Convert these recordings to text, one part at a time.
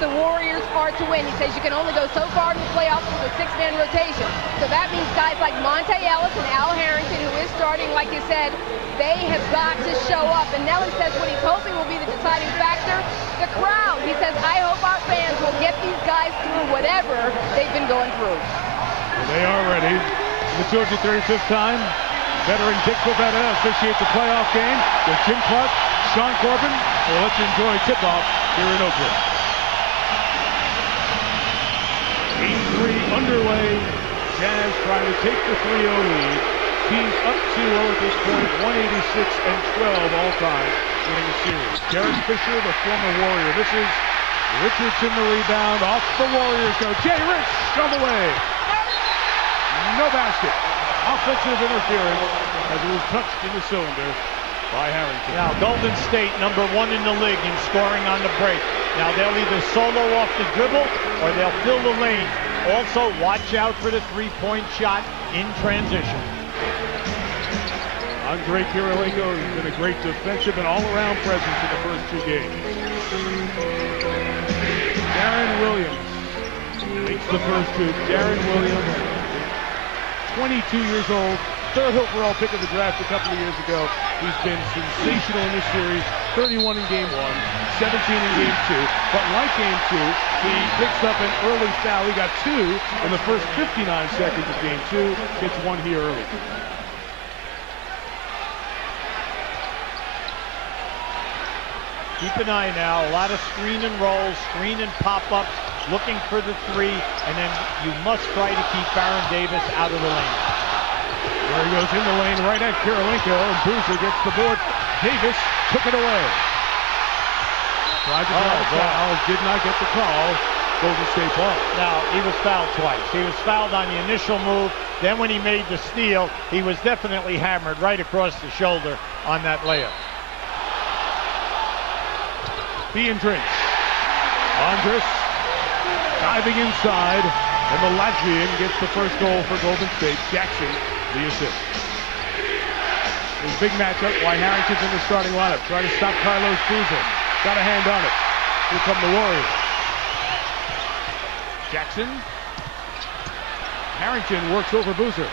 the Warriors are to win. He says you can only go so far in the playoffs with a six-man rotation. So that means guys like Monte Ellis and Al Harrington, who is starting, like you said, they have got to show up. And Nelly says what he's hoping will be the deciding factor, the crowd. He says, I hope our fans will get these guys through whatever they've been going through. Well, they are ready. For the 235th time, veteran Dick Bavetta officiates the playoff game with Jim Clark, Sean Corbin. Well, let's enjoy tip-off here in Oakland. Game 3 underway. Jazz trying to take the 3-0 lead. Teams up 2-0 at this point, 186-12 all time, winning the series. Derek Fisher, the former Warrior. This is Richardson, the rebound. Off the Warriors go. Jay Rich on the way. No basket. Offensive interference as it was touched in the cylinder by Harrington. Now, Golden State, number 1 in the league in scoring on the break. Now, they'll either solo off the dribble or they'll fill the lane. Also, watch out for the three-point shot in transition. Andre Kirilenko has been a great defensive and all-around presence in the first 2 games. Darren Williams makes the first 2. Darren Williams, 22 years old, 3rd overall pick of the draft a couple of years ago. He's been sensational in this series. 31 in game 1, 17 in game 2. But like game 2, he picks up an early foul. He got 2 in the first 59 seconds of game 2. Gets 1 here early. Keep an eye now, a lot of screen and rolls, screen and pop-ups, looking for the 3, and then you must try to keep Baron Davis out of the lane. There he goes in the lane right at Kirilenko, and Boozer gets the board. Davis took it away. Tried to draw the foul, did not get the call. Golden State ball. Now, he was fouled twice. He was fouled on the initial move, then when he made the steal, he was definitely hammered right across the shoulder on that layup. Andris diving inside, and the Latvian gets the first goal for Golden State. Jackson, the assist. His big matchup, why Harrington's in the starting lineup. Trying to stop Carlos Boozer. Got a hand on it. Here come the Warriors. Jackson. Harrington works over Boozer.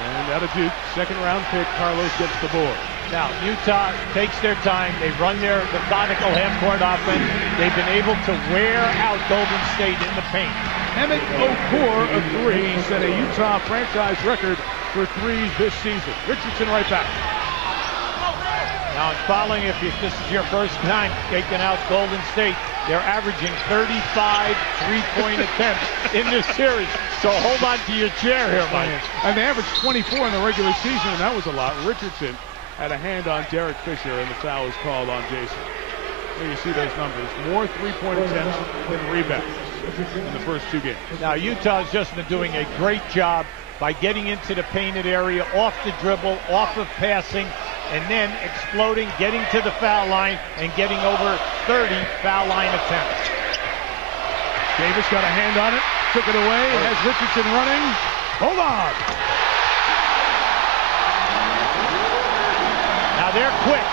And out of Duke, 2nd round pick, Carlos gets the board. Now, Utah takes their time. They run their methodical half-court offense. They've been able to wear out Golden State in the paint. Emmett Okur, a 3, set a Utah franchise record for 3s this season. Richardson right back. Now, following, if this is your first time taking out Golden State, they're averaging 35 three-point attempts in this series. So hold on to your chair here, Mike. And they averaged 24 in the regular season, and that was a lot. Richardson had a hand on Derek Fisher, and the foul was called on Jason. There you see those numbers. More three-point attempts than rebounds in the first 2 games. Now, Utah's just been doing a great job by getting into the painted area, off the dribble, off of passing, and then exploding, getting to the foul line, and getting over 30 foul line attempts. Davis got a hand on it, took it away, and has Richardson running. Hold on! Now they're quick.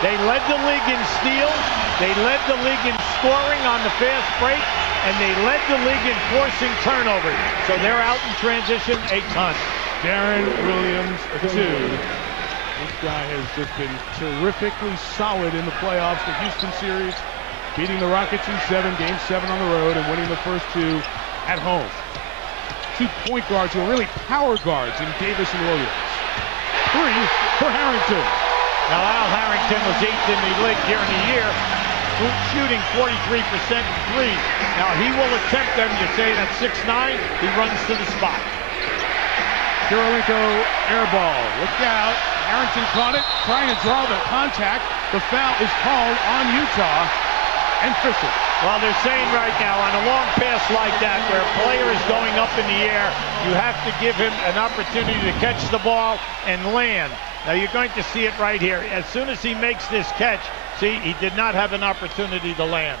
They led the league in steals, they led the league in scoring on the fast break, and they led the league in forcing turnovers. So they're out in transition a ton. Darren Williams, a 2. This guy has just been terrifically solid in the playoffs. The Houston series, beating the Rockets in 7, game 7 on the road, and winning the first 2 at home. 2 point guards who are really power guards in Davis and Williams. 3 for Harrington. Now, Al Harrington was 8th in the league during the year, shooting 43% from 3. Now, he will attempt them. You say at 6'9", he runs to the spot. Kirilenko air ball. Look out. Harrington caught it, trying to draw the contact. The foul is called on Utah and Fisher. Well, they're saying right now, on a long pass like that, where a player is going up in the air, you have to give him an opportunity to catch the ball and land. Now, you're going to see it right here. As soon as he makes this catch, see, he did not have an opportunity to land.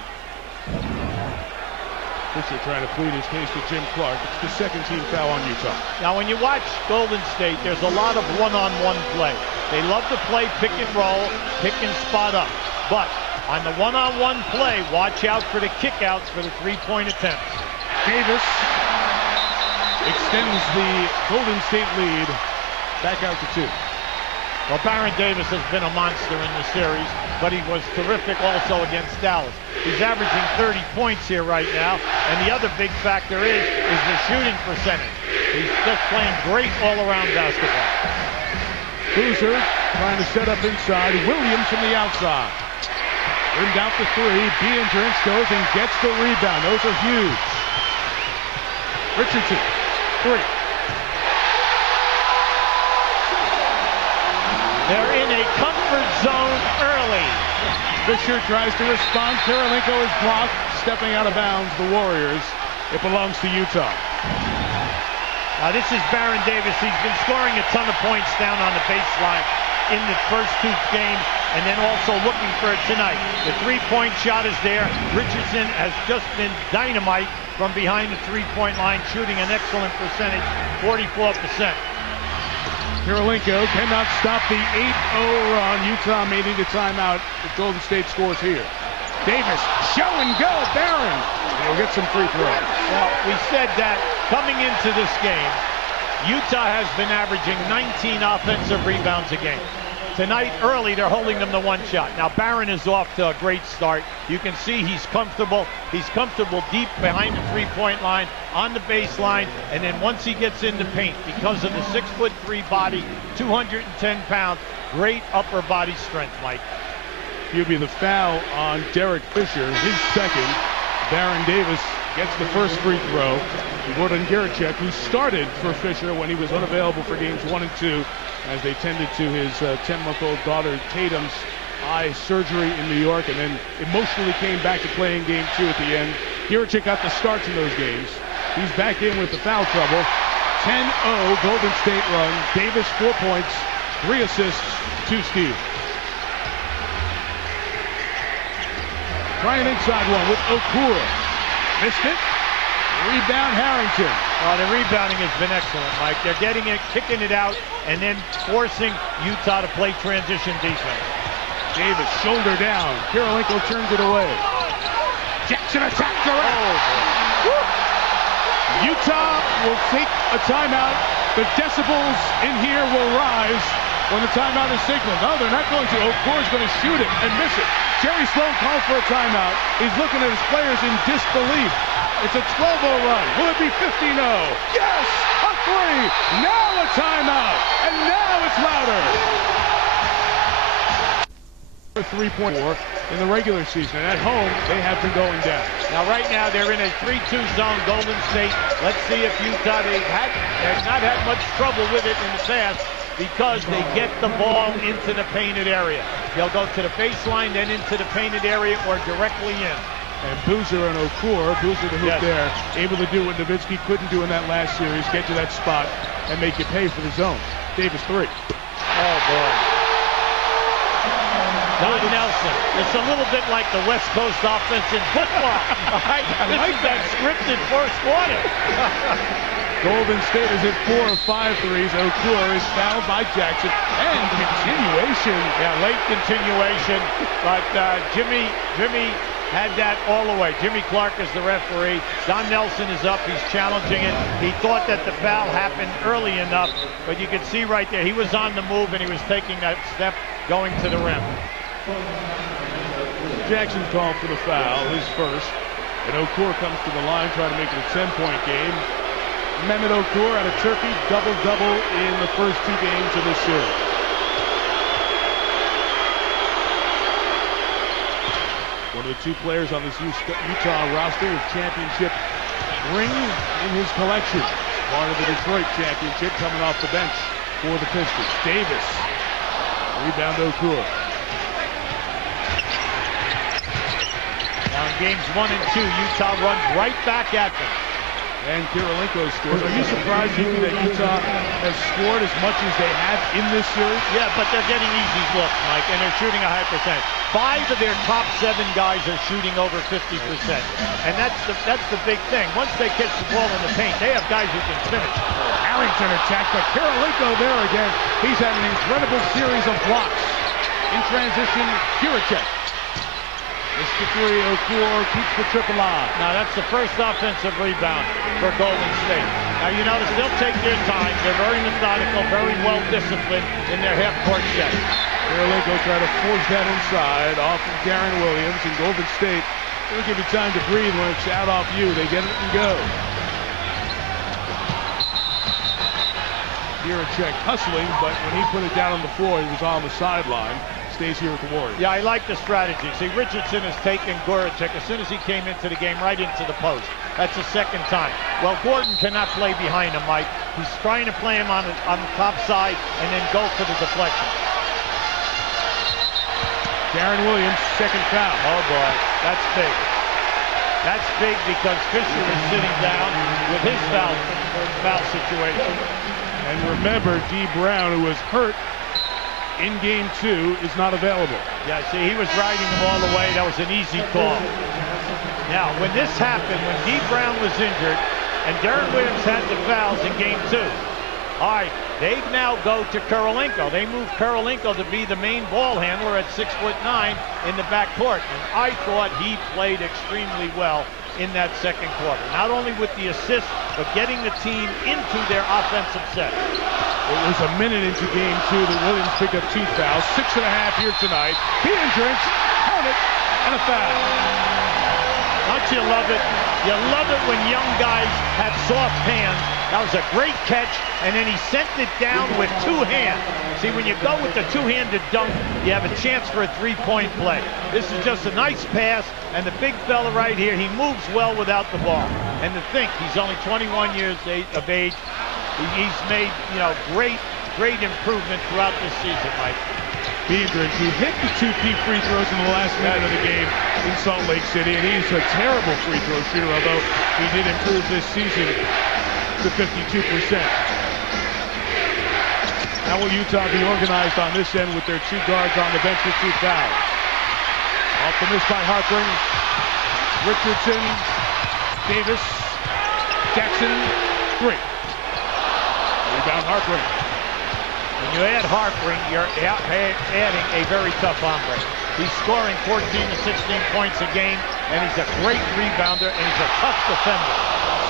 Fisher trying to plead his case with Jim Clark. It's the 2nd team foul on Utah. Now, when you watch Golden State, there's a lot of one-on-one play. They love to play pick and roll, pick and spot up. But On the one-on-one play, watch out for the kickouts for the three-point attempts. Davis extends the Golden State lead back out to 2. Well, Baron Davis has been a monster in the series, but he was terrific also against Dallas. He's averaging 30 points here right now, and the other big factor is the shooting percentage. He's just playing great all-around basketball. Boozer trying to set up inside. Williams from the outside. Rimmed out the 3. Biendrins goes and gets the rebound. Those are huge. Richardson, 3. They're in a comfort zone early. Fisher tries to respond. Kirilenko is blocked. Stepping out of bounds, the Warriors. It belongs to Utah. Now this is Baron Davis. He's been scoring a ton of points down on the baseline in the first 2 games, and then also looking for it tonight. The three-point shot is there. Richardson has just been dynamite from behind the three-point line, shooting an excellent percentage, 44%. Kirilenko cannot stop the 8-0 run. Utah may need a timeout if Golden State scores here. Davis, show and go, Barron. He'll get some free throws. Well, we said that coming into this game, Utah has been averaging 19 offensive rebounds a game. Tonight, early, they're holding them to 1 shot. Now, Barron is off to a great start. You can see he's comfortable. He's comfortable deep behind the three-point line, on the baseline, and then once he gets in the paint, because of the 6'3" body, 210 pounds, great upper body strength, Mike. He'll be the foul on Derek Fisher, his second. Baron Davis gets the first free throw. Gordon Gerachek, who started for Fisher when he was unavailable for games 1 and 2, as they tended to his 10-month-old daughter Tatum's eye surgery in New York, and then emotionally came back to playing game 2 at the end. Gerachek got the starts in those games. He's back in with the foul trouble. 10-0 Golden State run. Davis 4 points, 3 assists, 2 steals. Trying inside one with Okura. Missed it. Rebound Harrington. Well, the rebounding has been excellent, Mike. They're getting it, kicking it out, and then forcing Utah to play transition defense. Davis, shoulder down. Kirilenko turns it away. Jackson attacks the rim. Utah will take a timeout. The decibels in here will rise when the timeout is signaled. No, they're not going to. Okura's going to shoot it and miss it. Jerry Sloan called for a timeout. He's looking at his players in disbelief. It's a 12-0 run. Will it be 15-0? Yes! A 3! Now a timeout! And now it's louder! 3.4 in the regular season. And at home, they have been going down. Now, right now, they're in a 3-2 zone, Golden State. Let's see if Utah, they've not had much trouble with it in the past, because they get the ball into the painted area. They'll go to the baseline, then into the painted area, or directly in. And Boozer and Okura, Boozer the hoop there, able to do what Nowitzki couldn't do in that last series, get to that spot and make you pay for the zone. Davis 3. Oh, boy. Don Nelson. It's a little bit like the West Coast offense in football. Right? This is that scripted first quarter. Golden State is at 4 of 5 threes. Okura is fouled by Jackson. And continuation. Yeah, late continuation. But Jimmy had that all the way. Jimmy Clark is the referee. Don Nelson is up. He's challenging it. He thought that the foul happened early enough, but you can see right there, he was on the move and he was taking that step going to the rim. Jackson called for the foul, his first. And Okura comes to the line, trying to make it a 10-point game. Mehmet Okura out of Turkey, double-double in the first 2 games of this series. One of the 2 players on this Utah roster with championship ring in his collection. Part of the Detroit championship, coming off the bench for the Pistons. Davis, rebound Okura. Now in games 1 and 2, Utah runs right back at them. And Kirilenko scores. Are you surprised, Yuki, that Utah has scored as much as they have in this series? Yeah, but they're getting easy looks, Mike, and they're shooting a high percentage. 5 of their top 7 guys are shooting over 50%. And that's the big thing. Once they catch the ball in the paint, they have guys who can finish. Harrington attacked, but Kirilenko there again. He's had an incredible series of blocks. In transition, Gerachek. Mr. 304 keeps the trip alive. Now that's the first offensive rebound for Golden State. Now you notice they'll take their time. They're very methodical, very well disciplined in their half-court set. Kirilenko try to force that inside off of Darren Williams, and Golden State, they'll give you time to breathe when it's out off you. They get it and go. Jiricek hustling, but when he put it down on the floor, he was on the sideline. Stays here with the Warriors. Yeah, I like the strategy. See, Richardson has taken Jiricek as soon as he came into the game right into the post. That's the second time. Well, Gordon cannot play behind him, Mike. He's trying to play him on the top side and then go for the deflection. Darren Williams, second foul. Oh boy, that's big. That's big because Fisher is sitting down with his foul situation. And remember, D. Brown, who was hurt in game 2, is not available. Yeah, see, he was riding him all the way. That was an easy call. Now, when this happened, when D. Brown was injured, and Darren Williams had the fouls in game 2, all right, they now go to Kirilenko. They move Kirilenko to be the main ball handler at 6'9" in the backcourt. And I thought he played extremely well in that second quarter. Not only with the assist, but getting the team into their offensive set. It was a minute into game 2 that Williams picked up 2 fouls. 6.5 here tonight. He drinks, count it, and a foul. Don't you love it? You love it when young guys have soft hands. That was a great catch, and then he sent it down with 2 hands. See, when you go with the two-handed dunk, you have a chance for a three-point play. This is just a nice pass, and the big fella right here, he moves well without the ball. And to think, he's only 21 years of age. He's made, great improvement throughout this season, Mike. Biedrins, who hit the 2 key free throws in the last minute of the game in Salt Lake City, and he's a terrible free throw shooter, although he did improve this season to 52%. How will Utah be organized on this end with their 2 guards on the bench with 2 fouls? Off the miss by Harpring. Richardson, Davis, Jackson, 3. Rebound Harpring. When you add Harpring, you're adding a very tough hombre. He's scoring 14 to 16 points a game, and he's a great rebounder, and he's a tough defender.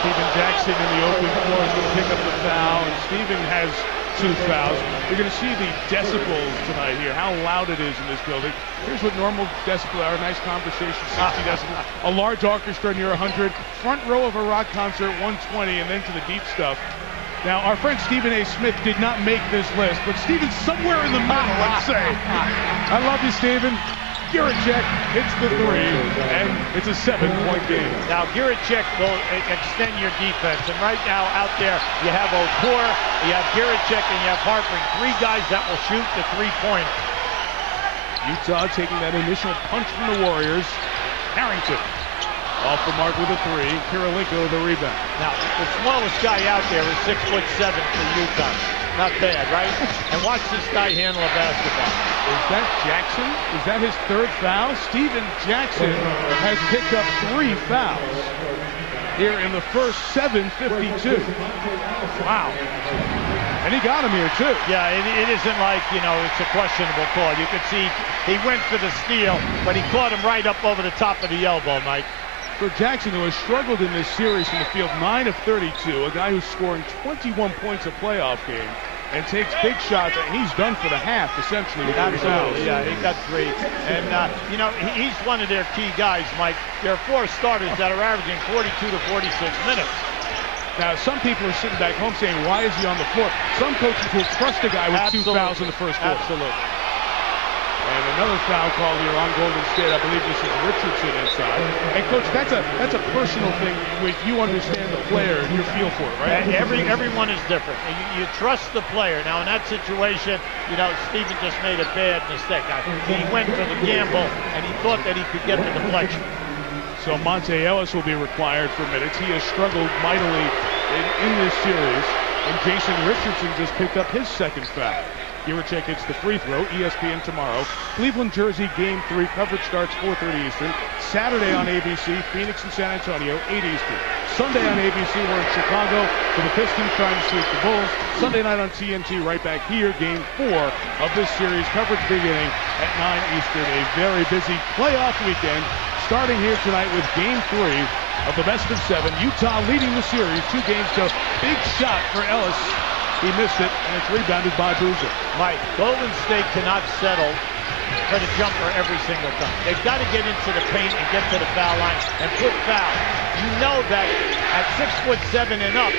Steven Jackson in the open floor is going to pick up the foul, and Steven has 2 fouls. You're going to see the decibels tonight here, how loud it is in this building. Here's what normal decibels are, a nice conversation, 60 decibels. A large orchestra near 100, front row of a rock concert, 120, and then to the deep stuff. Now, our friend Stephen A. Smith did not make this list, but Stephen's somewhere in the middle, let's say. I love you, Stephen. Jiricek hits the 3, and it's a 7-point game. Now, Jiricek will extend your defense, and right now out there, you have Okor, you have Jiricek, and you have Harpring, 3 guys that will shoot the 3-pointer. Utah taking that initial punch from the Warriors. Harrington off the mark with a 3. Kirilenko the rebound. Now, the smallest guy out there is 6'7" for Utah. Not bad, right? And watch this guy handle a basketball. Is that Jackson? Is that his 3rd foul? Steven Jackson has picked up 3 fouls here in the first 7:52. Wow. And he got him here, too. Yeah, it isn't like, it's a questionable call. You could see he went for the steal, but he caught him right up over the top of the elbow, Mike. For Jackson, who has struggled in this series from the field, 9 of 32, a guy who's scoring 21 points a playoff game and takes big shots, and he's done for the half, essentially, with 3 fouls. Yeah, he got 3. And, he's one of their key guys, Mike. There are 4 starters that are averaging 42 to 46 minutes. Now, some people are sitting back home saying, why is he on the floor? Some coaches will trust a guy with 2 fouls in the first quarter. Absolutely. And another foul call here on Golden State. I believe this is Richardson inside. And Coach, that's a personal thing with you understand the player and your feel for it, right? Everyone is different. You trust the player. Now in that situation, Steven just made a bad mistake. He went for the gamble and he thought that he could get the deflection. So Monte Ellis will be required for minutes. He has struggled mightily in this series. And Jason Richardson just picked up his 2nd foul. Kirilenko hits the free throw. ESPN tomorrow. Cleveland, Jersey, Game 3. Coverage starts 4:30 Eastern. Saturday on ABC, Phoenix and San Antonio, 8 Eastern. Sunday on ABC, we're in Chicago for the Pistons trying to sweep the Bulls. Sunday night on TNT, right back here, Game 4 of this series. Coverage beginning at 9 Eastern. A very busy playoff weekend starting here tonight with Game 3 of the best of 7. Utah leading the series 2 games to big shot for Ellis. He missed it, and it's rebounded by Boozer. Mike, Golden State cannot settle for the jumper every single time. They've got to get into the paint and get to the foul line and put fouls. You know that at 6'7" and up,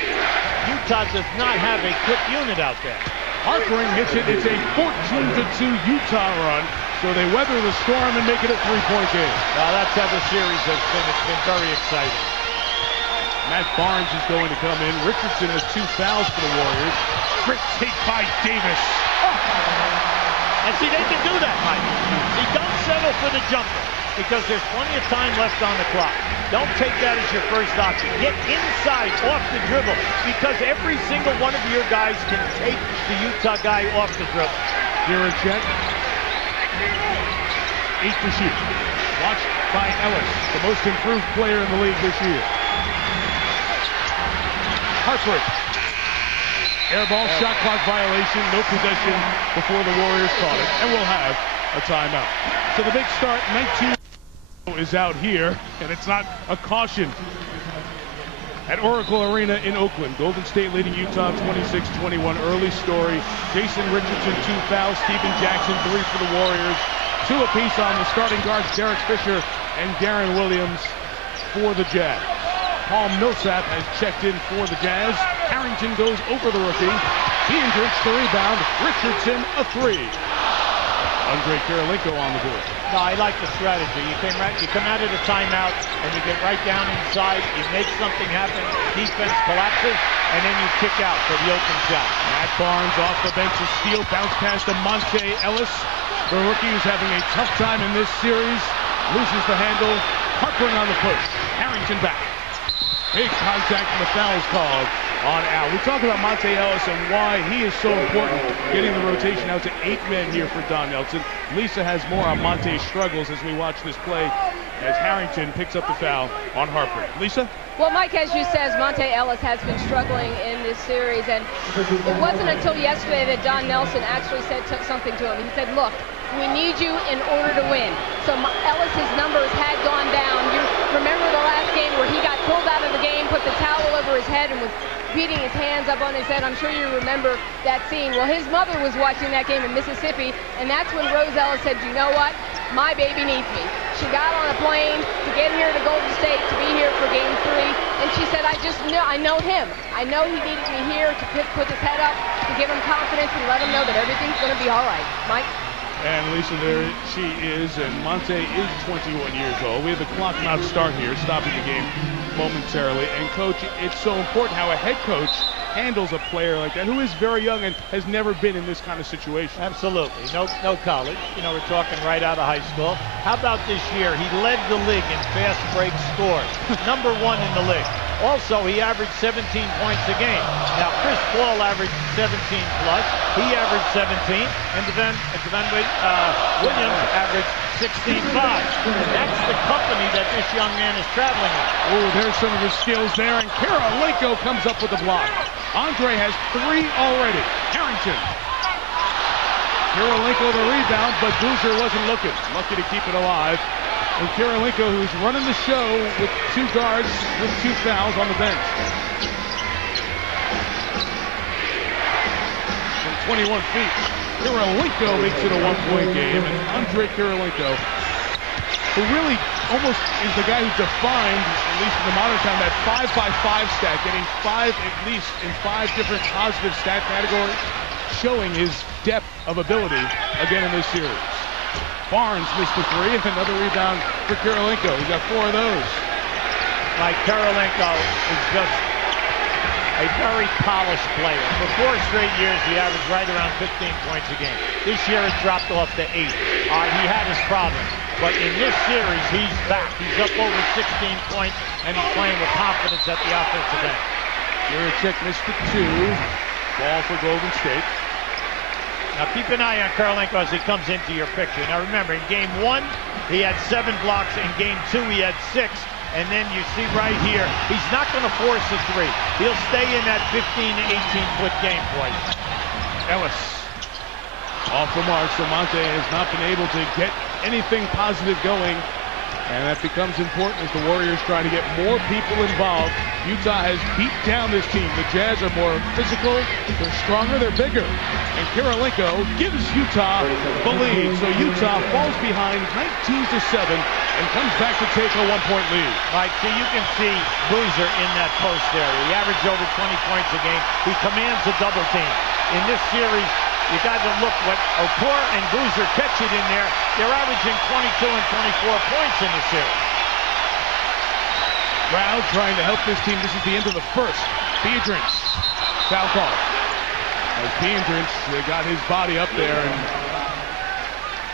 Utah does not have a quick unit out there. Harpering hits it. It's a 14-2 Utah run. So they weather the storm and make it a 3-point game. Now that's how the series has been. It's been very exciting. Matt Barnes is going to come in. Richardson has 2 fouls for the Warriors. Trick take by Davis. And see, they can do that, Mike. See, don't settle for the jumper because there's plenty of time left on the clock. Don't take that as your first option. Get inside, off the dribble, because every single one of your guys can take the Utah guy off the dribble. Kirilenko. 8 to shoot. Watched by Ellis, the most improved player in the league this year. Hartford. Air ball, shot clock violation, no possession before the Warriors caught it, and we'll have a timeout. So the big start, 19 is out here, and it's not a caution. At Oracle Arena in Oakland, Golden State leading Utah 26-21. Early story. Jason Richardson 2 fouls, Stephen Jackson 3 for the Warriors. 2 apiece on the starting guards, Derek Fisher and Darren Williams for the Jazz. Paul Millsap has checked in for the Jazz. Harrington goes over the rookie. Beandrich the rebound. Richardson a 3. Andre Kirilenko on the board. No, I like the strategy. You come out of the timeout and you get right down inside. You make something happen. Defense collapses, and then you kick out for the open shot. Matt Barnes off the bench to steal. Bounce pass to Monte Ellis. The rookie who's having a tough time in this series. Loses the handle. Harpering on the push. Harrington back. Big contact and the foul is called on Al. We talk about Monte Ellis and why he is so important, getting the rotation out to 8 men here for Don Nelson. Lisa has more on Monte's struggles as we watch this play as Harrington picks up the foul on Harper. Lisa? Well, Mike, as you said, Monte Ellis has been struggling in this series, and it wasn't until yesterday that Don Nelson actually said something to him. He said, look, we need you in order to win. So Ellis's numbers had gone down. You remember the last game where he got pulled out of the game, put the towel over his head, and was beating his hands up on his head. I'm sure you remember that scene. Well, his mother was watching that game in Mississippi, and that's when Rose Ellis said, you know what? My baby needs me. She got on a plane to get here to Golden State to be here for Game 3, and she said, I know him. I know he needed me here to put his head up, to give him confidence and let him know that everything's going to be all right. Mike? And Lisa, there she is, and Monte is 21 years old. We have the clock not start here, stopping the game momentarily. And Coach, it's so important how a head coach handles a player like that who is very young and has never been in this kind of situation. Absolutely. No college. You know, we're talking right out of high school. How about this year? He led the league in fast break scores. #1 in the league. Also, he averaged 17 points a game. Now, Chris Paul averaged 17 plus. He averaged 17. And Williams averaged 16.5. And that's the company that this young man is traveling with. Oh, there's some of his skills there. And Kirilenko comes up with the block. Andre has 3 already. Harrington. Kirilenko the rebound, but Boozer wasn't looking. Lucky to keep it alive. And Kirilenko, who's running the show with 2 guards with 2 fouls on the bench. From 21 feet, Kirilenko makes it a 1-point game. And Andre Kirilenko, who really almost is the guy who defined, at least in the modern time, that 5x5 stat, getting 5 at least in 5 different positive stat categories, showing his depth of ability again in this series. Barnes missed the 3, and another rebound for Kirilenko. He's got 4 of those. Mike, Kirilenko is just a very polished player. For 4 straight years, he averaged right around 15 points a game. This year, it dropped off to 8. He had his problems, but in this series, he's back. He's up over 16 points, and he's playing with confidence at the offensive end. Kirilenko missed the 2. Ball for Golden State. Now keep an eye on Kirilenko as he comes into your picture. Now remember, in game 1, he had 7 blocks. In game 2, he had 6. And then you see right here, he's not going to force a 3. He'll stay in that 15 to 18-foot game play. Ellis off the mark, so Monte has not been able to get anything positive going. And that becomes important as the Warriors try to get more people involved. Utah has beat down this team. The Jazz are more physical, they're stronger, they're bigger. And Kirilenko gives Utah the lead. So Utah falls behind 19-7 and comes back to take a 1-point lead. Right, so you can see Boozer in that post area. He averaged over 20 points a game. He commands a double team. In this series, you got to look what Opor and Boozer catch it in there. They're averaging 22 and 24 points in the series. Brown trying to help this team. This is the end of the first. Biedrins, foul call. As Biedrins got his body up there and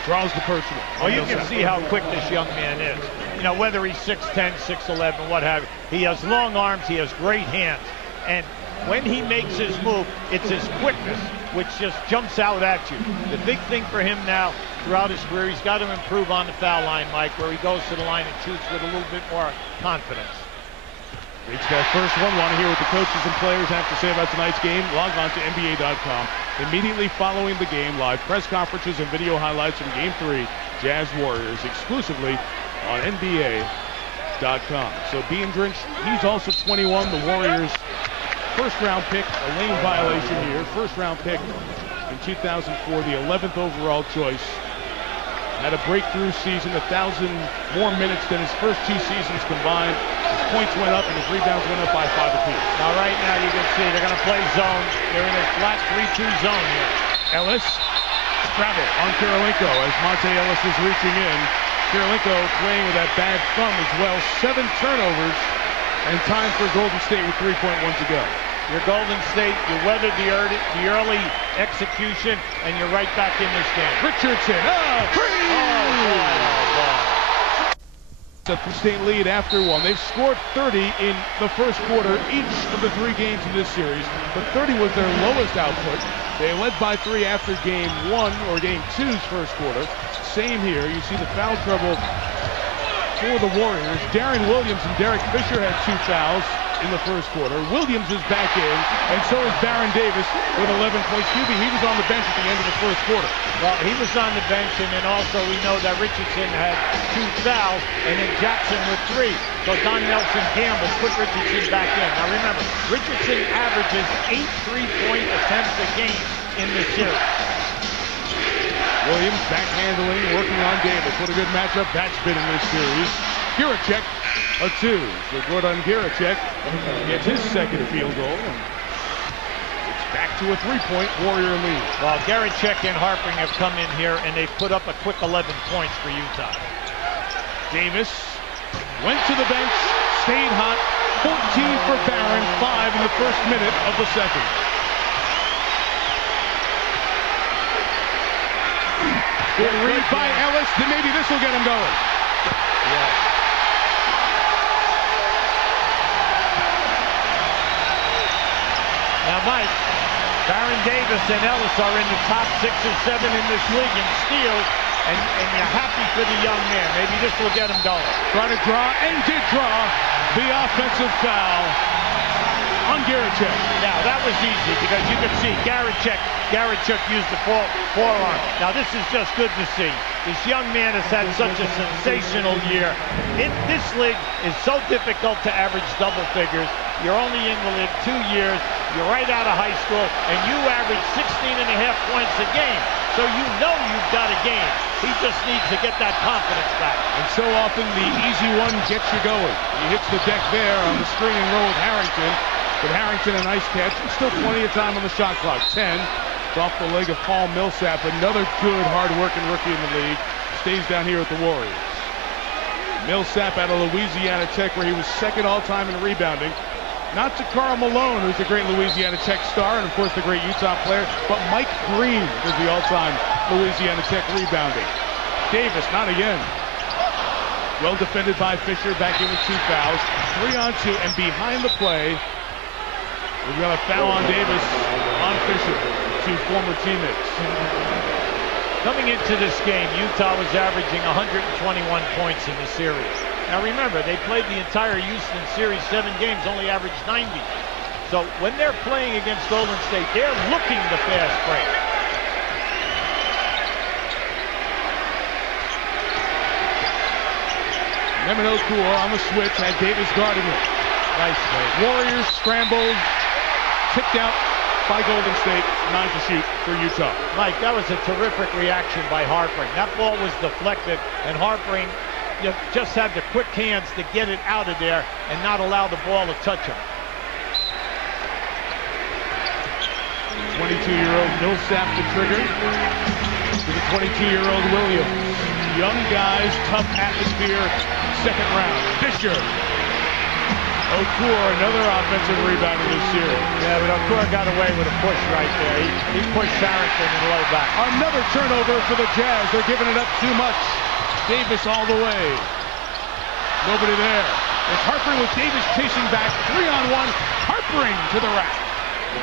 draws the personal. Well, you can see how quick this young man is. You know, whether he's 6'10", 6'11", what have you. He has long arms, he has great hands. And when he makes his move, it's his quickness, which just jumps out at you. The big thing for him now, throughout his career, he's got to improve on the foul line, Mike, where he goes to the line and shoots with a little bit more confidence. Reach that first one. Want to hear what the coaches and players have to say about tonight's game? Log on to NBA.com. Immediately following the game, live press conferences and video highlights from Game 3, Jazz Warriors, exclusively on NBA.com. So Biedrins, he's also 21. The Warriors' first-round pick, a lane violation here. First-round pick in 2004, the 11th overall choice. Had a breakthrough season, 1,000 more minutes than his first 2 seasons combined. His points went up and his rebounds went up by 5 apiece. Now right now you can see they're going to play zone. They're in a flat 3-2 zone here. Ellis, travel on Kirilenko as Monte Ellis is reaching in. Kirilenko playing with that bad thumb as well. 7 turnovers and time for Golden State with 3.1 to go. You're Golden State, you weathered the early execution, and you're right back in this game. Richardson, free! The State lead after 1. They've scored 30 in the first quarter each of the 3 games in this series, but 30 was their lowest output. They led by 3 after game 1 or game 2's first quarter. Same here. You see the foul trouble for the Warriors. Darren Williams and Derek Fisher had 2 fouls in the first quarter. Williams is back in, and so is Baron Davis with 11 points. He was on the bench at the end of the first quarter. Well, he was on the bench, and then also we know that Richardson had 2 fouls, and then Jackson with 3. So Don Nelson Campbell put Richardson back in. Now remember, Richardson averages 8 3-point attempts a game in this series. Williams backhandling, working on Davis. What a good matchup that's been in this series. Giricek, a 2. So Gordon Giricek gets his second field goal. And it's back to a 3-point Warrior lead. Well, Giricek and Harpring have come in here, and they've put up a quick 11 points for Utah. Davis went to the bench, stayed hot. 14 for Barron, 5 in the first minute of the second. Good read by Ellis. Then maybe this will get him going. Yeah. Now, Mike, Baron Davis and Ellis are in the top 6 or 7 in this league in steals, and you're happy for the young man. Maybe this will get him going. Trying to draw, and did draw the offensive foul on Giricek. Now, that was easy because you can see Giricek used the forearm. Now, this is just good to see. This young man has had such a sensational year. This league is so difficult to average double figures. You're only in the league 2 years. You're right out of high school, and you average 16.5 points a game. So you know you've got a game. He just needs to get that confidence back. And so often the easy one gets you going. He hits the deck there on the screen and roll with Harrington. But Harrington, a nice catch. Still plenty of time on the shot clock. 10. It's off the leg of Paul Millsap. Another good, hard-working rookie in the league. Stays down here with the Warriors. Millsap out of Louisiana Tech, where he was second all-time in rebounding. Not to Karl Malone, who's a great Louisiana Tech star, and of course the great Utah player, but Mike Green was the all-time Louisiana Tech rebounding. Davis, not again. Well defended by Fisher, back in with 2 fouls. 3 on 2, and behind the play, we've got a foul on Davis John Fisher, two former teammates. Coming into this game, Utah was averaging 121 points in the series. Now remember, they played the entire Houston series, 7 games, only averaged 90. So when they're playing against Golden State, they're looking the fast break. Lemon Okur on the switch, had Davis guarding him. Nice play. Warriors scrambled, tipped out by Golden State, 9 to shoot for Utah. Mike, that was a terrific reaction by Harpering. That ball was deflected, and Harpering just had the quick hands to get it out of there and not allow the ball to touch him. 22-year-old Millsap the trigger to the 22-year-old Williams. Young guys, tough atmosphere, second round. Fisher. Okur, another offensive rebound in this series. Yeah, but Okur got away with a push right there. He pushed Harrington in the low back. Another turnover for the Jazz. They're giving it up too much. Davis all the way. Nobody there. It's Harpering with Davis chasing back. 3-on-1. Harpering to the rack.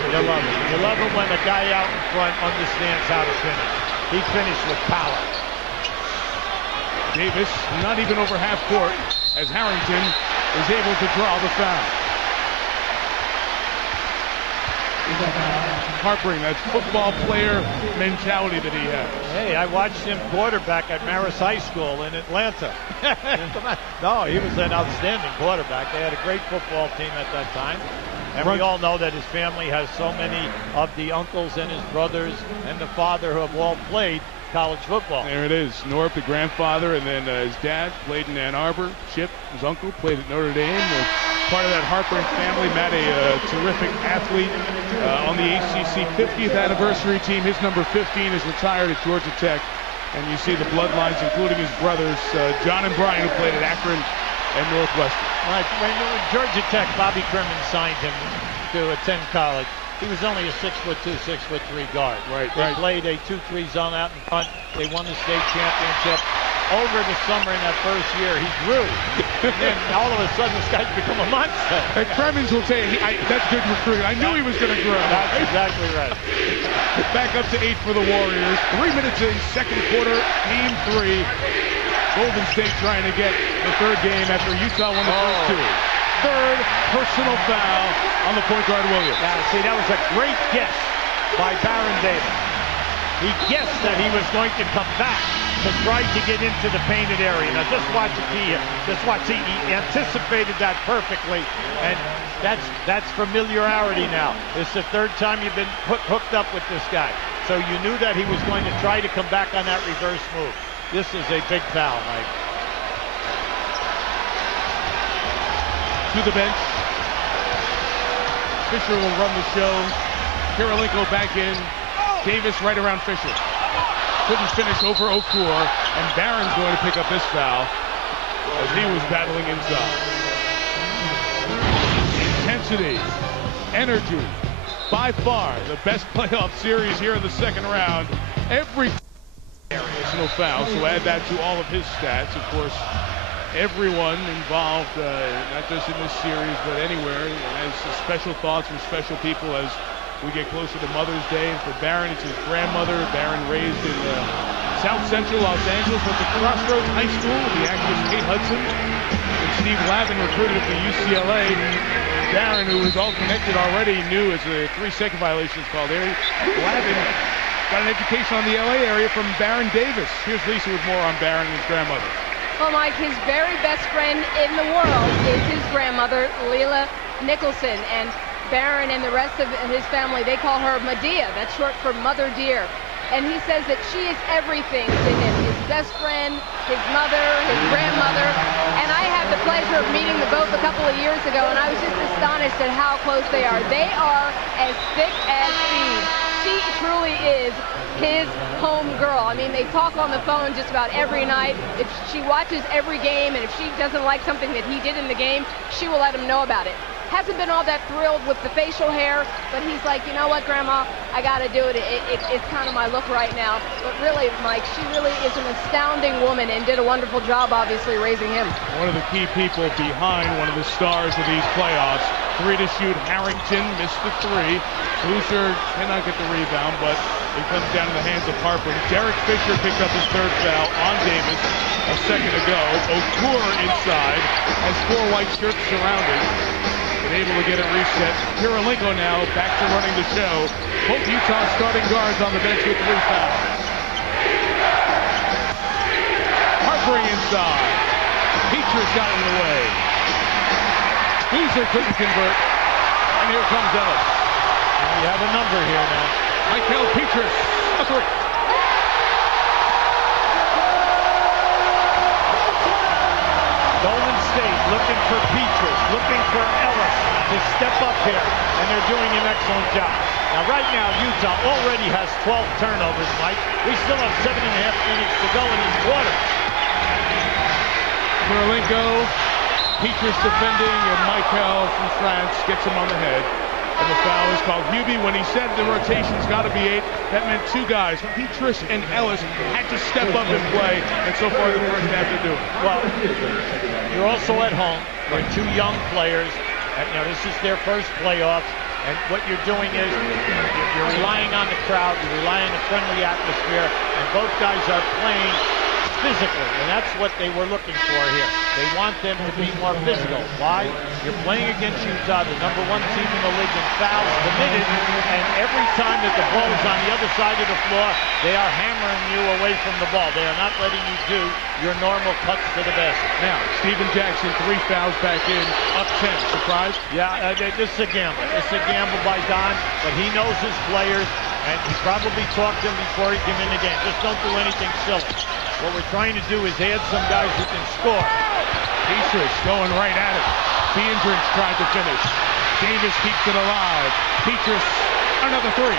You love it. You love it when the guy out in front understands how to finish. He finished with power. Davis not even over half court as Harrington is able to draw the foul. Harpering, that football player mentality that he has. Hey, I watched him quarterback at Marist High School in Atlanta. No, he was an outstanding quarterback. They had a great football team at that time. And we all know that his family has so many of the uncles and his brothers and the father who have all played college football. There it is. North, the grandfather, and then his dad played in Ann Arbor. Chip, his uncle, played at Notre Dame. Part of that Harpering family. Matt, a terrific athlete on the ACC 50th anniversary team. His number 15 is retired at Georgia Tech. And you see the bloodlines, including his brothers, John and Brian, who played at Akron and Northwestern. Right. When Georgia Tech, Bobby Crimmins signed him to attend college. He was only a 6'2", 6'3" guard. Right. They played a 2-3 zone out in front. They won the state championship. Over the summer in that first year, he grew. And then all of a sudden, this guy's become a monster. And Crimmins will say, that's good recruiting. I knew he was going to grow. That's exactly right. Back up to 8 for the Warriors. 3 minutes in, second quarter, game 3. Golden State trying to get the third game after Utah won the first 2. Third personal foul on the point guard Williams. Now, see, that was a great guess by Baron Davis. He guessed that he was going to come back to try to get into the painted area. Now, just watch it here. Just watch it. He anticipated that perfectly, and that's familiarity now. It's the third time you've been hooked up with this guy. So you knew that he was going to try to come back on that reverse move. This is a big foul, Mike. To the bench. Fisher will run the show. Kirilenko back in. Davis right around Fisher. Couldn't finish over Okur, and Barron's going to pick up this foul as he was battling inside. Intensity, energy, by far the best playoff series here in the second round. Every personal foul, so add that to all of his stats. Of course, everyone involved, not just in this series, but anywhere, has special thoughts for special people as we get closer to Mother's Day. And for Barron, it's his grandmother. Barron raised in South Central Los Angeles, went to Crossroads High School with the actress Kate Hudson. And Steve Lavin recruited him to UCLA. Barron, who was all connected already, knew as a 3-second violation is called there. Lavin got an education on the LA area from Baron Davis. Here's Lisa with more on Barron and his grandmother. Well, Mike, his very best friend in the world is his grandmother, Leila Nicholson. And Barron and the rest of his family, they call her Medea. That's short for Mother Dear. And he says that she is everything to him. His best friend, his mother, his grandmother. And I had the pleasure of meeting them both a couple of years ago, and I was just astonished at how close they are. They are as thick as thieves. She truly is his home girl. I mean, they talk on the phone just about every night. If she watches every game, and if she doesn't like something that he did in the game, she will let him know about it. hasn't been all that thrilled with the facial hair, but he's like, you know what, Grandma, I got to do it. It's kind of my look right now. But really, Mike, she really is an astounding woman and did a wonderful job, obviously, raising him. One of the key people behind one of the stars of these playoffs. 3 to shoot. Harrington missed the 3. Boozer cannot get the rebound, but it comes down to the hands of Harper. Derek Fisher picked up his 3rd foul on Davis a second ago. Okur inside has 4 white shirts surrounded. Been able to get it reset. Kirilenko now back to running the show. Both Utah starting guards on the bench with 3 fouls. Harper inside. Petrus got in the way. Boozer couldn't convert. And here comes Ellis. And we have a number here now. Michael Petrus, a 3. Golden State looking for Petrus, looking for Ellis to step up here, and they're doing an excellent job. Now, right now, Utah already has 12 turnovers, Mike. We still have 7.5 minutes to go in this quarter. Kirilenko, Petrus defending, and Michael from France gets him on the head. And the foul is called. Hubie, when he said the rotation's got to be 8, that meant 2 guys. Petrus and Ellis had to step up and play, and so far the first half they're doing. Well, you're also at home for 2 young players. And, you know, this is their first playoffs, and what you're doing is you're relying on the crowd, you're relying on the friendly atmosphere, and both guys are playing physically, and that's what they were looking for here. They want them to be more physical. Why? You're playing against Utah, the #1 team in the league in fouls committed, and every time that the ball is on the other side of the floor, they are hammering you away from the ball. They are not letting you do your normal cuts to the basket. Now, Stephen Jackson, 3 fouls back in, up 10. Surprised? Yeah, this is a gamble. This is a gamble by Don, but he knows his players, and he probably talked to them before he came in the game. Just don't do anything silly. What we're trying to do is add some guys who can score. Petrus going right at it. Biendrich tried to finish. Davis keeps it alive. Petrus, another 3.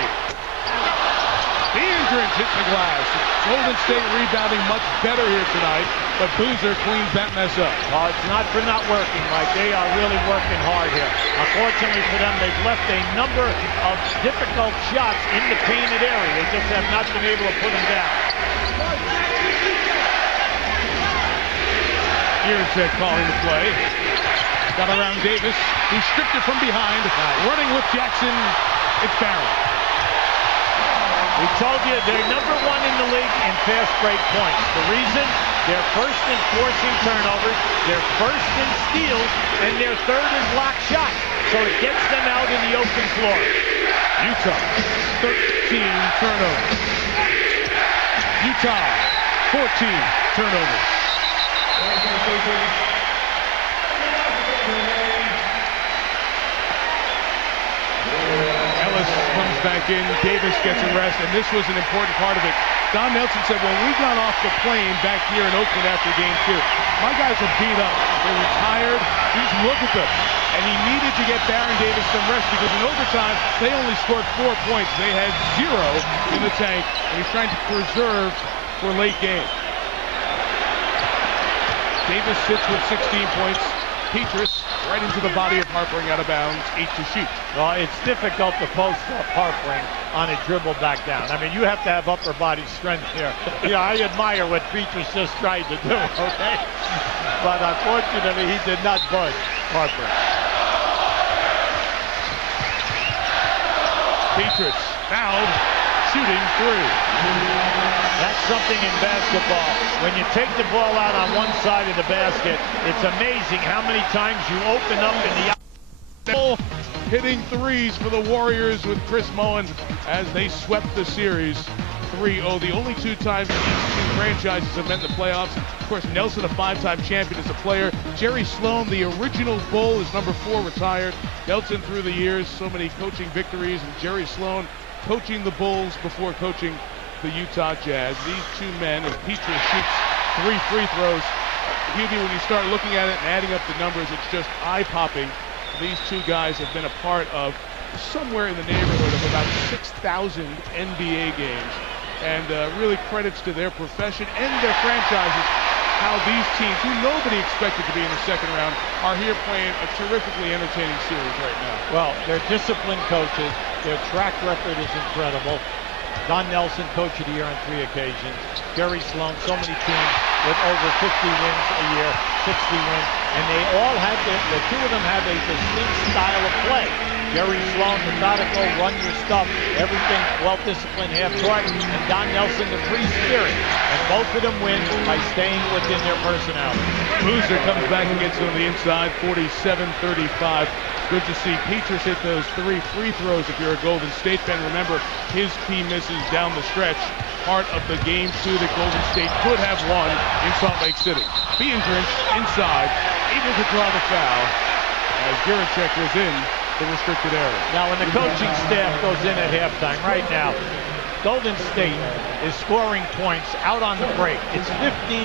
Biendrich hits the glass. Golden State rebounding much better here tonight, but Boozer cleans that mess up. It's not for not working, Mike. They are really working hard here. Unfortunately for them, they've left a number of difficult shots in the painted area. They just have not been able to put them down. Here's calling the play. Got around Davis. He stripped it from behind. Running with Jackson. It's Barron. We told you they're #1 in the league in fast break points. The reason? They're first in forcing turnovers, they're first in steals, and they're 3rd in block shots. So it gets them out in the open floor. Utah, 13 turnovers. Utah, 14 turnovers. Ellis comes back in. Davis gets a rest, and this was an important part of it. Don Nelson said, when we got off the plane back here in Oakland after game 2, my guys are beat up. They're retired. Just look at them. And he needed to get Baron Davis some rest because in overtime, they only scored 4 points. They had 0 in the tank, and he's trying to preserve for late game. Davis sits with 16 points. Petrus right into the body of Harpering out of bounds, 8 to shoot. Well, it's difficult to post up Harpering on a dribble back down. I mean, you have to have upper body strength here. Yeah, I admire what Petrus just tried to do, okay? But unfortunately, he did not budge Harpering. Petrus fouled, shooting 3. That's something in basketball. When you take the ball out on one side of the basket, it's amazing how many times you open up in the... Hitting 3s for the Warriors with Chris Mullin as they swept the series 3-0. The only 2 times these 2 franchises have met in the playoffs. Of course, Nelson, a 5-time champion as a player. Jerry Sloan, the original Bull, is #4, retired. Nelson through the years, so many coaching victories, and Jerry Sloan coaching the Bulls before coaching the Utah Jazz. These 2 men, and Petrus shoots 3 free throws. Hubie, when you start looking at it and adding up the numbers, it's just eye-popping. These 2 guys have been a part of somewhere in the neighborhood of about 6,000 NBA games. And really credits to their profession and their franchises how these teams, who nobody expected to be in the second round, are here playing a terrifically entertaining series right now. Well, they're disciplined coaches. Their track record is incredible. Don Nelson, Coach of the Year on 3 occasions. Jerry Sloan, so many teams with over 50 wins a year, 60 wins, and they all have the two of them have a distinct style of play. Jerry Sloan, methodical, run your stuff, everything well-disciplined, half-court, and Don Nelson, the free spirit. And both of them win by staying within their personality. Boozer comes back and gets it on the inside, 47-35. Good to see Petrus hit those 3 free throws if you're a Golden State fan. Remember, his team misses down the stretch. Part of the game 2 that Golden State could have won in Salt Lake City. Biendrins inside, able to draw the foul as Giricek was in the restricted area. Now, when the coaching staff goes in at halftime, right now, Golden State is scoring points out on the break. It's 15-4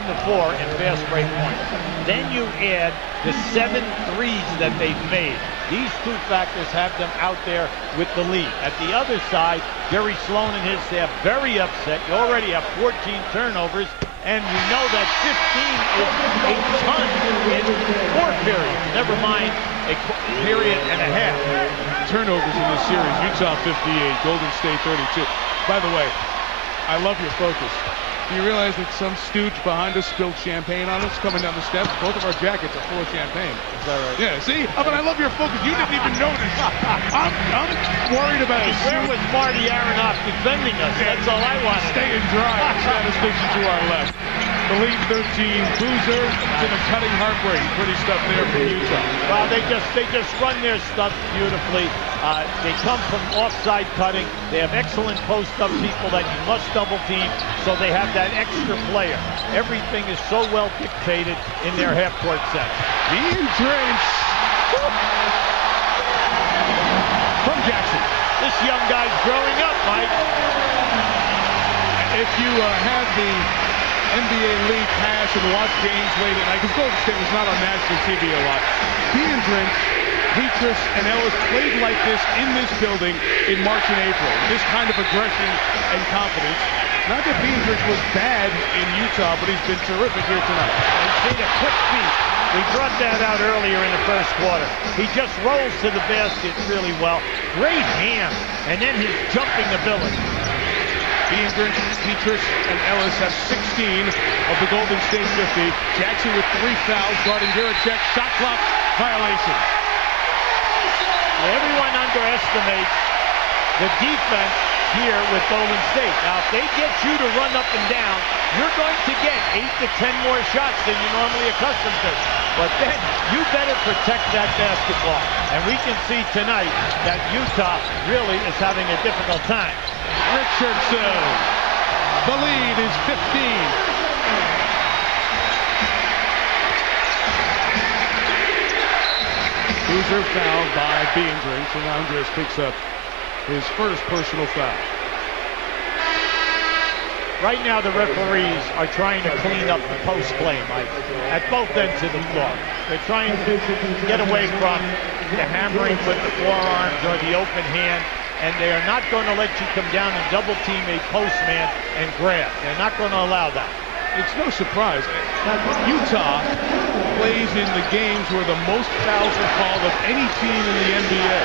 in fast break points. Then you add the 7 threes that they've made. These 2 factors have them out there with the lead. At the other side, Jerry Sloan and his staff very upset. You already have 14 turnovers, and we know that 15 is a ton in 4 periods. Never mind a period and a half. Turnovers in this series, Utah 58, Golden State 32. By the way, I love your focus. Do you realize that some stooge behind us spilled champagne on us coming down the steps? Both of our jackets are full of champagne. Is that right? Yeah, see? But I love your focus. You didn't even notice. I'm worried about it. Where was Marty Aronoff defending us? That's all I want. Staying dry. Statistician to our left. The lead 13, Boozer to the cutting heartbreak. Pretty stuff there for Utah. Well, they just run their stuff beautifully. They come from offside cutting. They have excellent post-up people that you must double team, so they have that extra player. Everything is so well dictated in their half-court set. Biendrins from Jackson. This young guy's growing up, Mike. If you have the NBA League Pass and watch games late at night, because Golden State was not on national TV a lot, Biendrins, Petrus, and Ellis played like this in this building in March and April. This kind of aggression and confidence. Not that Biendrins was bad in Utah, but he's been terrific here tonight. And see the quick feet. We brought that out earlier in the first quarter. He just rolls to the basket really well. Great hand, and then his jumping ability. Biendrins, Petrus, and Ellis have 16 of the Golden State 50. Jackson with 3 fouls, guarding Giricek. Shot clock violation. Everyone underestimates the defense here with Golden State. Now, if they get you to run up and down, you're going to get 8 to 10 more shots than you're normally accustomed to. But then you better protect that basketball. And we can see tonight that Utah really is having a difficult time. Richardson. The lead is 15. Boozer fouled by Biendrins, and Andres picks up his first personal foul. Right now, the referees are trying to clean up the post play, Mike, at both ends of the floor. They're trying to get away from the hammering with the forearms or the open hand, and they are not going to let you come down and double team a postman and grab. They're not going to allow that. It's no surprise. Utah plays in the games where the most fouls are called of any team in the NBA.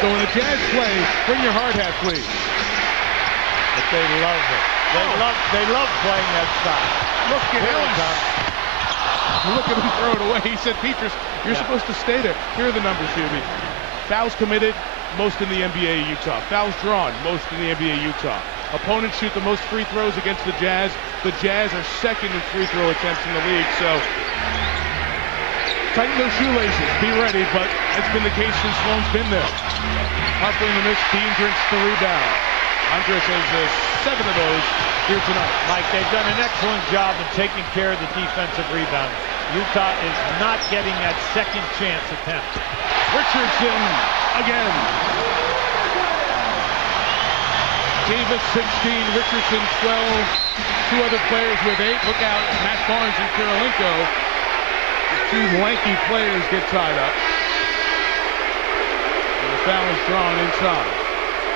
So when the Jazz play, bring your hard hat, please. But they love it. They love playing that style. Look at Ellis. Look at him throw it away. He said, Petrus, you're supposed to stay there. Here are the numbers, Hubie. Fouls committed, most in the NBA, Utah. Fouls drawn, most in the NBA, Utah. Opponents shoot the most free throws against the Jazz. The Jazz are second in free throw attempts in the league, so tighten those shoelaces, be ready, but it's been the case since Sloan's been there. Harper in the miss, Biendrins the rebound. Andres has 7 of those here tonight. Mike, they've done an excellent job in taking care of the defensive rebound. Utah is not getting that second chance attempt. Richardson again. Davis 16, Richardson 12. 2 other players with 8. Look out, Matt Barnes and Kirilenko. The 2 lanky players get tied up. And the foul is drawn inside.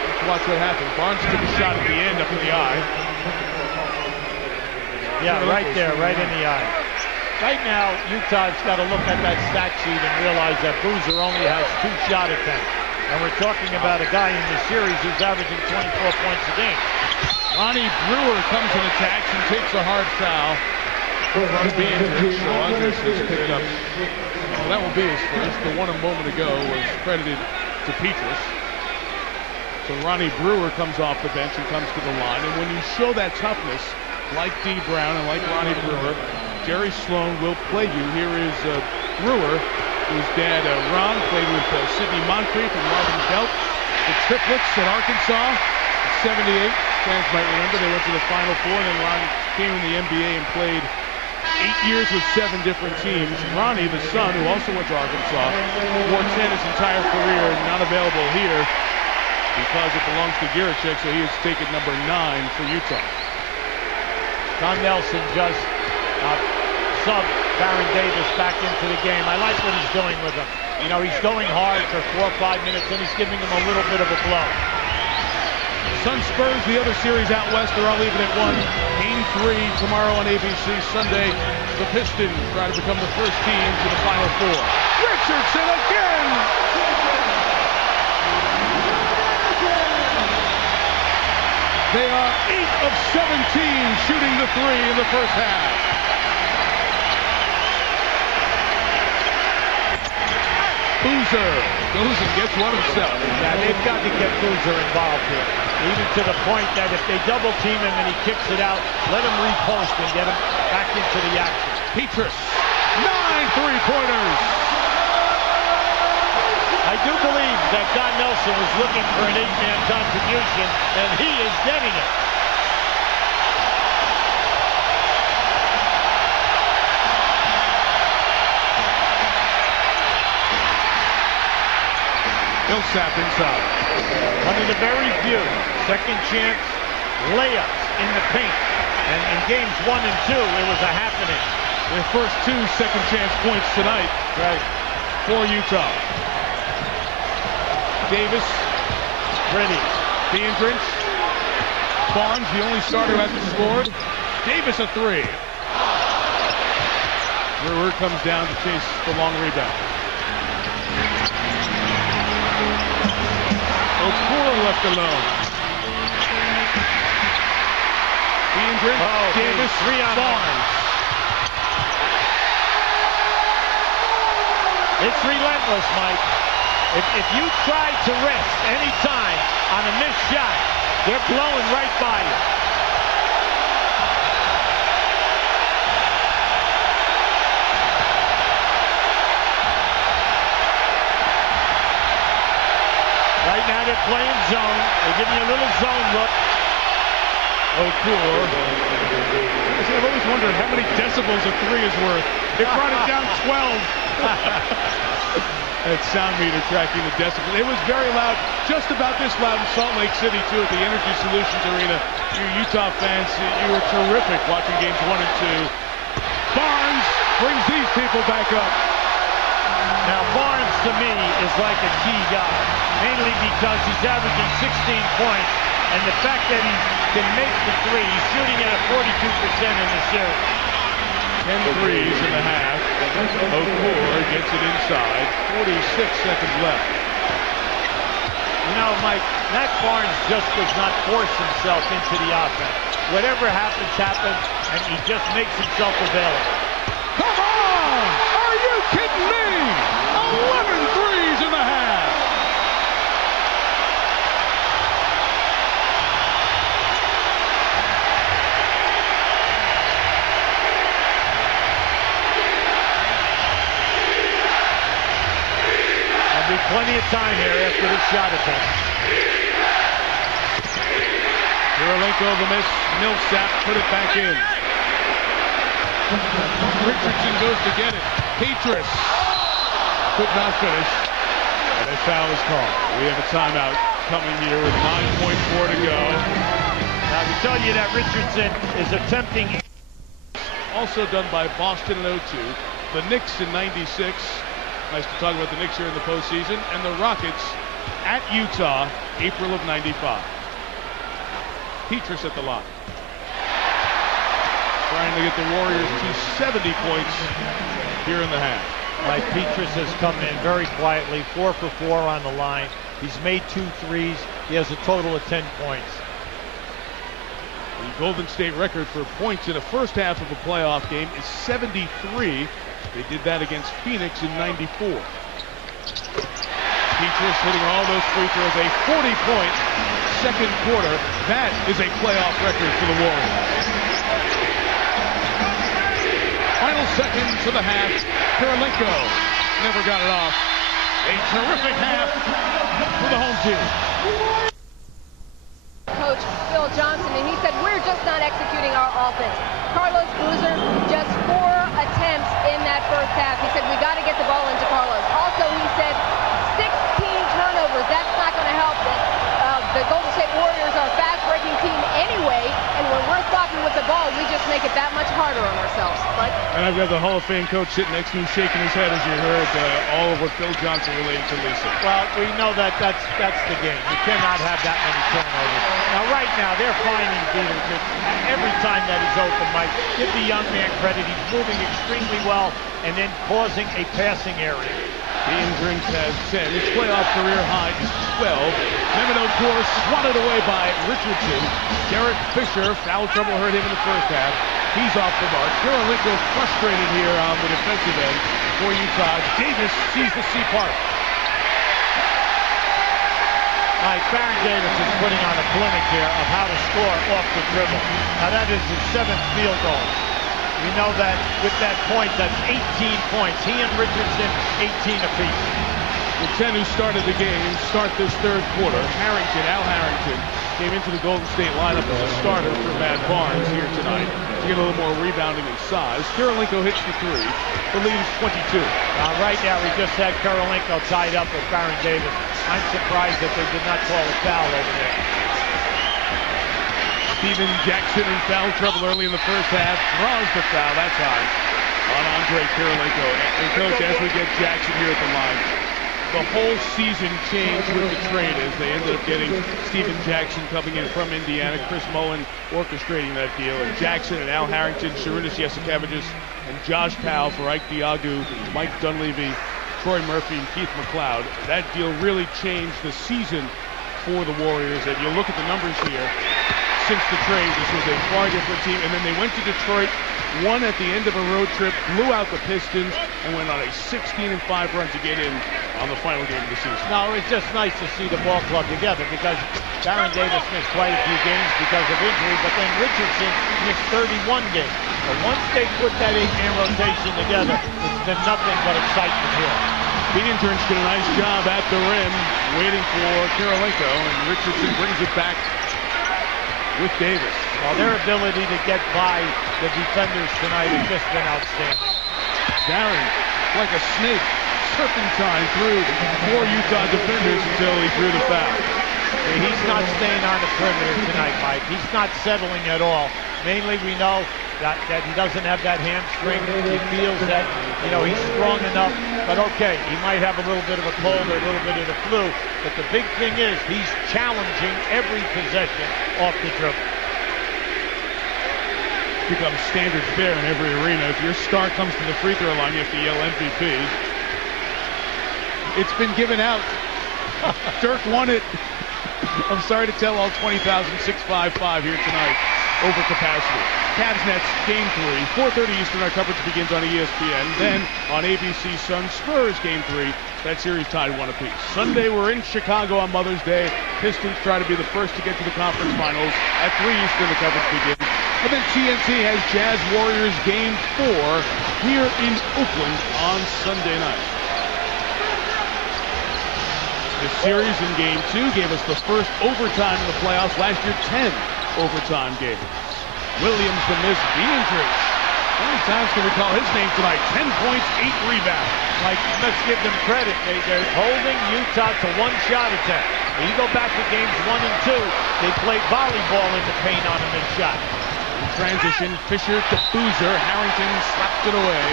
Let's watch what happened. Barnes took a shot at the end up in the eye. Yeah, right there, right in the eye. Right now, Utah's got to look at that stat sheet and realize that Boozer only has 2 shot attempts. And we're talking about a guy in the series who's averaging 24 points a game. Ronnie Brewer comes and attacks and takes a hard foul. So Andres has picked up. Well, that will be his first. The one a moment ago was credited to Petrus. So Ronnie Brewer comes off the bench and comes to the line. And when you show that toughness, like D. Brown and like Ronnie Brewer, Jerry Sloan will play you. Here is Brewer, whose dad Ron played with Sidney Moncrief and Marvin Belt. The triplets at Arkansas, 78. Fans might remember they went to the Final Four. And then Ron came in the NBA and played 8 years with 7 different teams. Ronnie, the son, who also went to Arkansas, wore 10 his entire career, not available here because it belongs to Giricek, so he has taken number 9 for Utah. Don Nelson just subbed Baron Davis back into the game. I like what he's doing with him. You know, he's going hard for 4 or 5 minutes, and he's giving him a little bit of a blow. Sun Spurs, the other series out west, they're all even at 1. Game 3 tomorrow on ABC. Sunday, the Pistons try to become the first team to the Final Four. Richardson again! They are 8 of 17 shooting the 3 in the first half. Boozer goes and gets one himself. Yeah, they've got to get Boozer involved here. Even to the point that if they double team him and he kicks it out, let him repost and get him back into the action. Petrus, 9 3-pointers. I do believe that Don Nelson was looking for an 8-man contribution, and he is getting it. Millsap inside. One of the very few second chance layups in the paint. And in games 1 and 2, it was a happening. Their first 2 second chance points tonight. Right. For Utah. Davis. Pretty. Biendrins. Barnes, the only starter who hasn't scored. Davis a 3. Brewer comes down to chase the long rebound. Okura left alone. Biendrins, Davis, 3 on Barnes. It's relentless, Mike. If you try to rest any time on a missed shot, they're blowing right by you. Right now they're playing zone. They're giving you a little zone look. Okura. I've always wondered how many decibels a 3 is worth. They brought it down 12. That sound meter tracking the decibels. It was very loud, just about this loud in Salt Lake City, too, at the Energy Solutions Arena. You Utah fans, you were terrific watching games 1 and 2. Barnes brings these people back up. Now, Barnes, to me, is like a key guy, mainly because he's averaging 16 points, and the fact that he can make the 3, he's shooting at a 42% in the series. 10 threes in the half. Okura gets it inside. 46 seconds left. You know, Mike, Matt Barnes just does not force himself into the offense. Whatever happens, happens, and he just makes himself available. Come on! Are you kidding me? 11 threes in the half. There'll be plenty of time here after this shot attempt. Kirilenko the miss. Millsap put it back in. Richardson goes to get it. Petrus could not finish. And a foul is called. We have a timeout coming here with 9.4 to go. Now, to tell you that Richardson is attempting. Also done by Boston in 02. The Knicks in 96. Nice to talk about the Knicks here in the postseason. And the Rockets at Utah, April of 95. Petrus at the line. trying to get the Warriors to 70 points here in the half. Mike Petrus has come in very quietly, 4 for 4 on the line. He's made 2 threes. He has a total of 10 points. The Golden State record for points in a first half of a playoff game is 73. They did that against Phoenix in 94. Petrus hitting all those free throws, a 40-point second quarter. That is a playoff record for the Warriors. Final seconds of the half. Kirilenko never got it off. A terrific half for the home team. Coach Phil Johnson, and he said, we're just not executing our offense. Carlos Boozer, just 4 attempts in that first half. He said, we got to get the ball into Carlos. Also, he said, 16 turnovers. That's not going to help. The Golden State Warriors are a fast-breaking team anyway, and when we're stopping with the ball, we just make it that much harder on ourselves. But and I've got the Hall of Fame coach sitting next to me shaking his head as you heard all of what Phil Johnson relayed to Lisa. Well, we know that's the game. You cannot have that many turnovers. Now, right now, they're finding Peter every time that he's open, Mike. Give the young man credit. He's moving extremely well and then causing a passing area. Ian Drinks has 10. His playoff career high is 12. Memino Core swatted away by Richardson. Derek Fisher, foul trouble hurt him in the first half. He's off the mark. Kirilenko frustrated here on the defensive end for Utah. Davis sees the C part. All right, Baron Davis is putting on a clinic here of how to score off the dribble. Now that is his 7th field goal. We know that with that point, that's 18 points. He and Richardson, 18 apiece. The 10 who started the game start this third quarter. Al Harrington, came into the Golden State lineup as a starter for Matt Barnes here tonight to get a little more rebounding and size. Kirilenko hits the 3. The lead is 22. Right now, we just had Kirilenko tied up with Baron Davis. I'm surprised that they did not call a foul over there. Steven Jackson in foul trouble early in the first half. Draws the foul. That's high on Andre Kirilenko. And Coach, as we get Jackson here at the line, the whole season changed with the trade as they ended up getting Steven Jackson coming in from Indiana. Chris Mullin orchestrating that deal. And Jackson and Al Harrington, Sharunas Jasikevičius, and Josh Powell for Ike Diagu, Mike Dunleavy, Troy Murphy, and Keith McLeod. That deal really changed the season for the Warriors. And you look at the numbers here. Since the trade, this was a far different team. And then they went to Detroit, won at the end of a road trip, blew out the Pistons, and went on a 16-5 run to get in on the final game of the season. No, it's just nice to see the ball club together because Baron Davis missed quite a few games because of injury, but then Richardson missed 31 games. So once they put that 8-man rotation together, it's been nothing but excitement here. The interns did a nice job at the rim, waiting for Kirilenko, and Richardson brings it back with Davis. Well, their ability to get by the defenders tonight has just been outstanding. Barron, like a snake, serpentine through 4 Utah defenders until he threw the foul. He's not staying on the perimeter tonight, Mike. He's not settling at all. Mainly, we know that he doesn't have that hamstring. He feels that, he's strong enough. But okay, he might have a little bit of a cold or a little bit of the flu. But the big thing is he's challenging every possession off the dribble. Becomes standard fare in every arena. If your star comes to the free throw line, you have to yell MVP. It's been given out. Dirk won it. I'm sorry to tell all 20,655 here tonight. Over capacity. Cavs Nets Game 3, 4:30 Eastern. Our coverage begins on ESPN. Then on ABC Sun, Spurs Game 3. That series tied 1 apiece. Sunday we're in Chicago on Mother's Day. Pistons try to be the first to get to the conference finals. At 3 Eastern the coverage begins. And then TNT has Jazz Warriors Game 4 here in Oakland on Sunday night. This series in Game 2 gave us the first overtime in the playoffs. Last year, 10 overtime games. Williams to miss the injury. How many times can we call his name tonight? 10 points, 8 rebounds. Like, let's give them credit. They're holding Utah to 1 shot attempt. When you go back to games 1 and 2, they played volleyball in the paint on a mid-shot. In transition, Fisher to Boozer. Harrington slapped it away.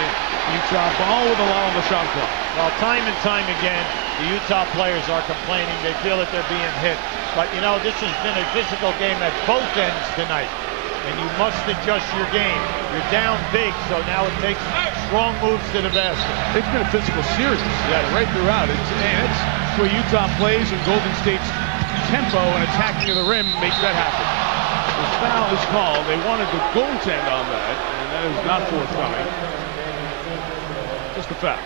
Utah ball with a lot on the shot clock. Well, time and time again, the Utah players are complaining. They feel that they're being hit. But, this has been a physical game at both ends tonight. and you must adjust your game. You're down big, so now it takes strong moves to the basket. It's been a physical series, right throughout. That's where Utah plays, and Golden State's tempo and attacking of the rim makes that happen. The foul is called. They wanted the goaltend on that, and that is not forthcoming. Just a foul.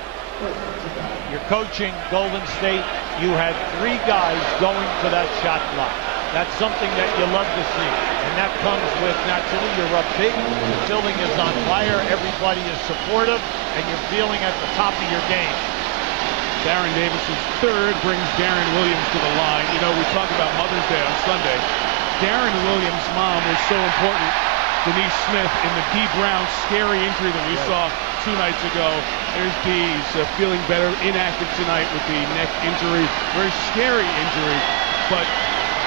You're coaching Golden State. You had 3 guys going for that shot block. That's something that you love to see. And that comes with, naturally, you're up big, the building is on fire, everybody is supportive, and you're feeling at the top of your game. Baron Davis's third brings Darren Williams to the line. You know, we talk about Mother's Day on Sunday. Darren Williams' mom was so important. Denise Smith in the Dee Brown scary injury that we saw 2 nights ago. There's Dee. He's feeling better, inactive tonight with the neck injury. Very scary injury, but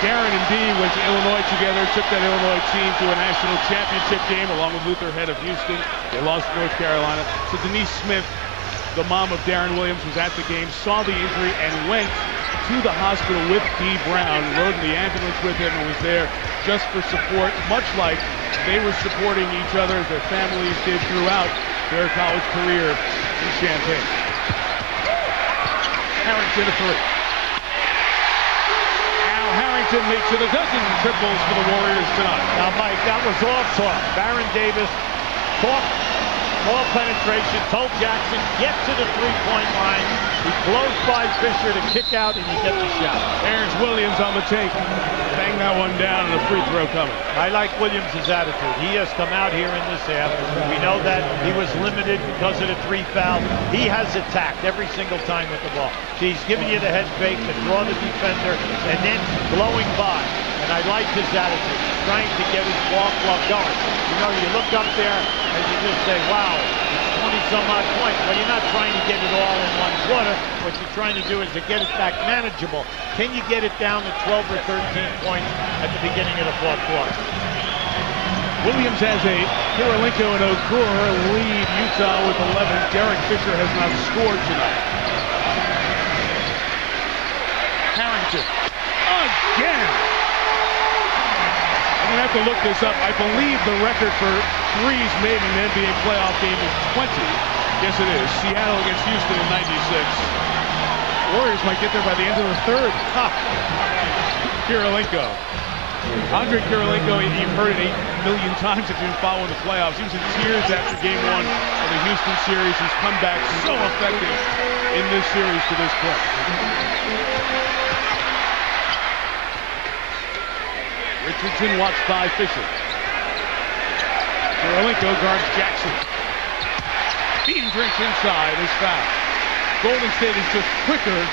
Darren and Dee went to Illinois together, took that Illinois team to a national championship game along with Luther Head of Houston. They lost to North Carolina. So Denise Smith, the mom of Darren Williams, was at the game, saw the injury, and went to the hospital with Dee Brown, rode in the ambulance with him, and was there just for support, much like they were supporting each other as their families did throughout their college career in Champaign. Harrington a 3. Harrington makes it a dozen triples for the Warriors tonight. Now, Mike, that was all talk. Baron Davis talked ball penetration, told Jackson, get to the three-point line. He blows by Fisher to kick out, and you get the shot. There's Williams on the take. Bang that one down, and a free throw coming. I like Williams' attitude. He has come out here in this half. We know that he was limited because of the 3 fouls. He has attacked every single time with the ball. He's giving you the head fake to draw the defender, and then blowing by. And I like his attitude. He's trying to get his ball club going. You know, you look up there and you just say, wow, it's 20-some-odd points. Well, you're not trying to get it all in 1 quarter. What you're trying to do is to get it back manageable. Can you get it down to 12 or 13 points at the beginning of the 4th quarter? Williams has 8. Kirilenko and Okura lead Utah with 11. Derek Fisher has not scored tonight. Harrington again. I'm going to have to look this up. I believe the record for threes made in an NBA playoff game is 20. Yes, it is. Seattle against Houston in 96. Warriors might get there by the end of the 3rd. Kirilenko. Andre Kirilenko, you've heard it 8 million times if you've been following the playoffs. He was in tears after game 1 of the Houston series. He's come back so effective in this series to this point. Richardson watched by Fisher. Kirilenko guards Jackson. Bean drinks inside is fouled. Golden State is just quicker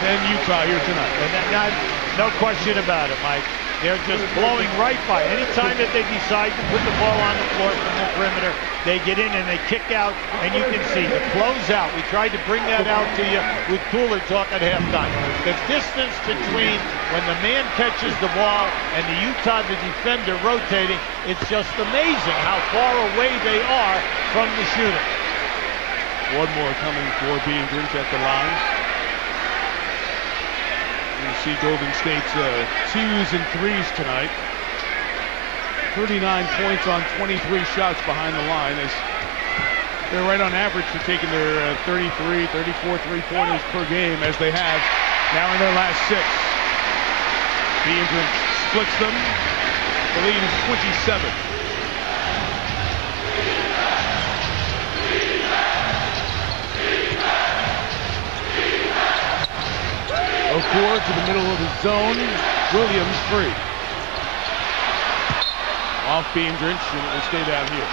than Utah here tonight. And no question about it, Mike. They're just blowing right by. Anytime that they decide to put the ball on the floor from the perimeter, they get in and they kick out, and you can see the closeout. We tried to bring that out to you with Cooler talk at halftime. The distance between when the man catches the ball and the defender rotating, it's just amazing how far away they are from the shooter. One more coming for Bean Drinch at the line. You see Golden State's 2s and 3s tonight. 39 points on 23 shots behind the line. They're right on average for taking their 33, 34 3-pointers per game, as they have now in their last 6. Bean Drinch splits them. The lead is 27. Okura to the middle of the zone. Williams free. Off Bean Drinch, and it will stay down here.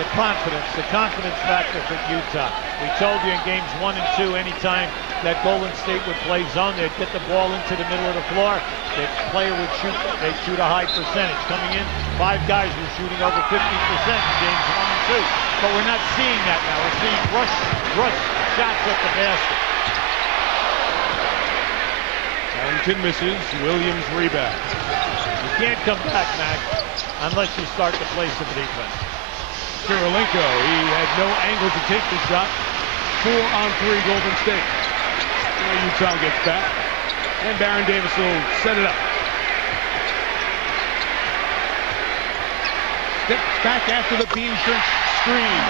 The confidence factor for Utah. We told you in games 1 and 2, anytime that Golden State would play zone, they'd get the ball into the middle of the floor. The player would shoot. They'd shoot a high percentage. Coming in, 5 guys were shooting over 50% in games 1 and 2. But we're not seeing that now. We're seeing rush shots at the basket. Harrington misses. Williams rebound. You can't come back, Mac, unless you start to play some defense. Kirilenko, he had no angle to take the shot. 4-on-3 Golden State. Utah gets back, and Baron Davis will set it up. steps back after the beam screen.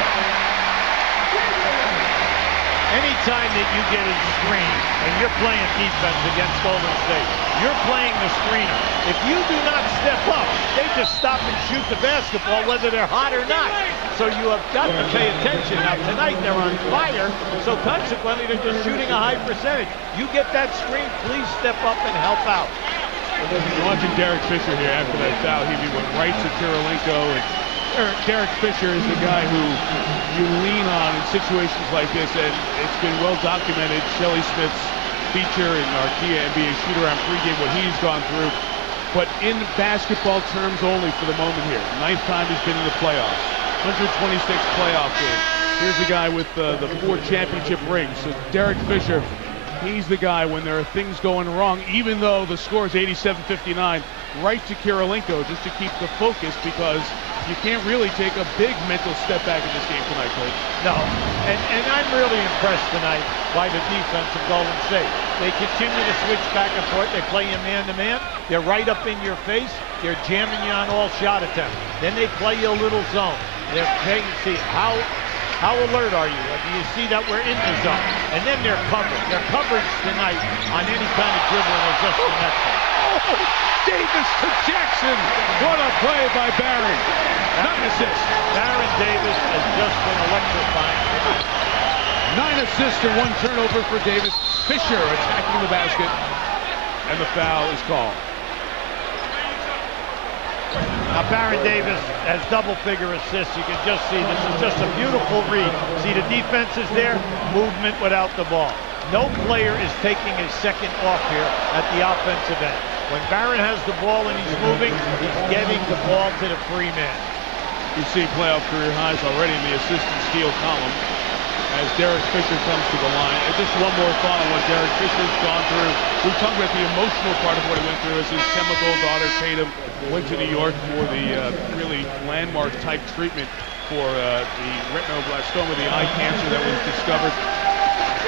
Anytime that you get a screen and you're playing defense against Golden State, you're playing the screener. If you do not step up, they just stop and shoot the basketball whether they're hot or not. So you have got to pay attention. Now tonight they're on fire, so consequently they're just shooting a high percentage. You get that screen, please step up and help out. Watching Derek Fisher here after that foul, he went right to Kirilenko, and Derek Fisher is the guy who you lean on in situations like this, and it's been well documented. Shelley Smith's feature in our Kia NBA shoot-around pregame, what he's gone through. But in basketball terms only for the moment here. Ninth time he's been in the playoffs. 126 playoff games. Here's a guy with the 4 championship rings. So Derek Fisher, he's the guy when there are things going wrong, even though the score is 87-59, right to Kirilenko just to keep the focus, because you can't really take a big mental step back in this game tonight, Coach. No, and I'm really impressed tonight by the defense of Golden State. They continue to switch back and forth. They play you man-to-man. They're right up in your face. They're jamming you on all shot attempts. Then they play you a little zone. They're paying to see how alert are you? Do you see that we're in the zone? And then they're covered. Their coverage tonight on any kind of dribbling is just the next one. Oh, Davis to Jackson. What a play by Barron. Not an assist. Baron Davis has just been electrifying. 9 assists and 1 turnover for Davis. Fisher attacking the basket, and the foul is called. Now Baron Davis has double-figure assists. You can just see this is just a beautiful read. See, the defense is there, movement without the ball. No player is taking a second off here at the offensive end. When Baron has the ball and he's moving, he's getting the ball to the free man. You see playoff career highs already in the assist and steal column as Derek Fisher comes to the line. And just one more thought on what Derek Fisher's gone through. We talked about the emotional part of what he went through as his chemical daughter Tatum went to New York for the really landmark type treatment for the retinoblastoma, the eye cancer that was discovered.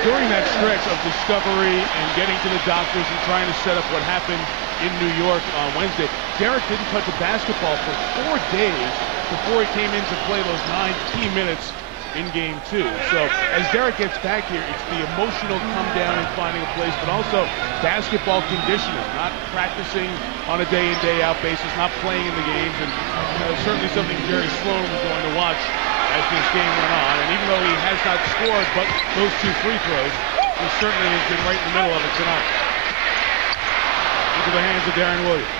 During that stretch of discovery and getting to the doctors and trying to set up what happened in New York on Wednesday, Derek didn't touch a basketball for 4 days before he came in to play those 9 key minutes in Game 2. So as Derek gets back here, it's the emotional come down and finding a place, but also basketball conditioning, not practicing on a day-in, day-out basis, not playing in the games, and certainly something Jerry Sloan was going to watch as this game went on. And even though he has not scored but those 2 free throws, he certainly has been right in the middle of it tonight. Into the hands of Darren Williams.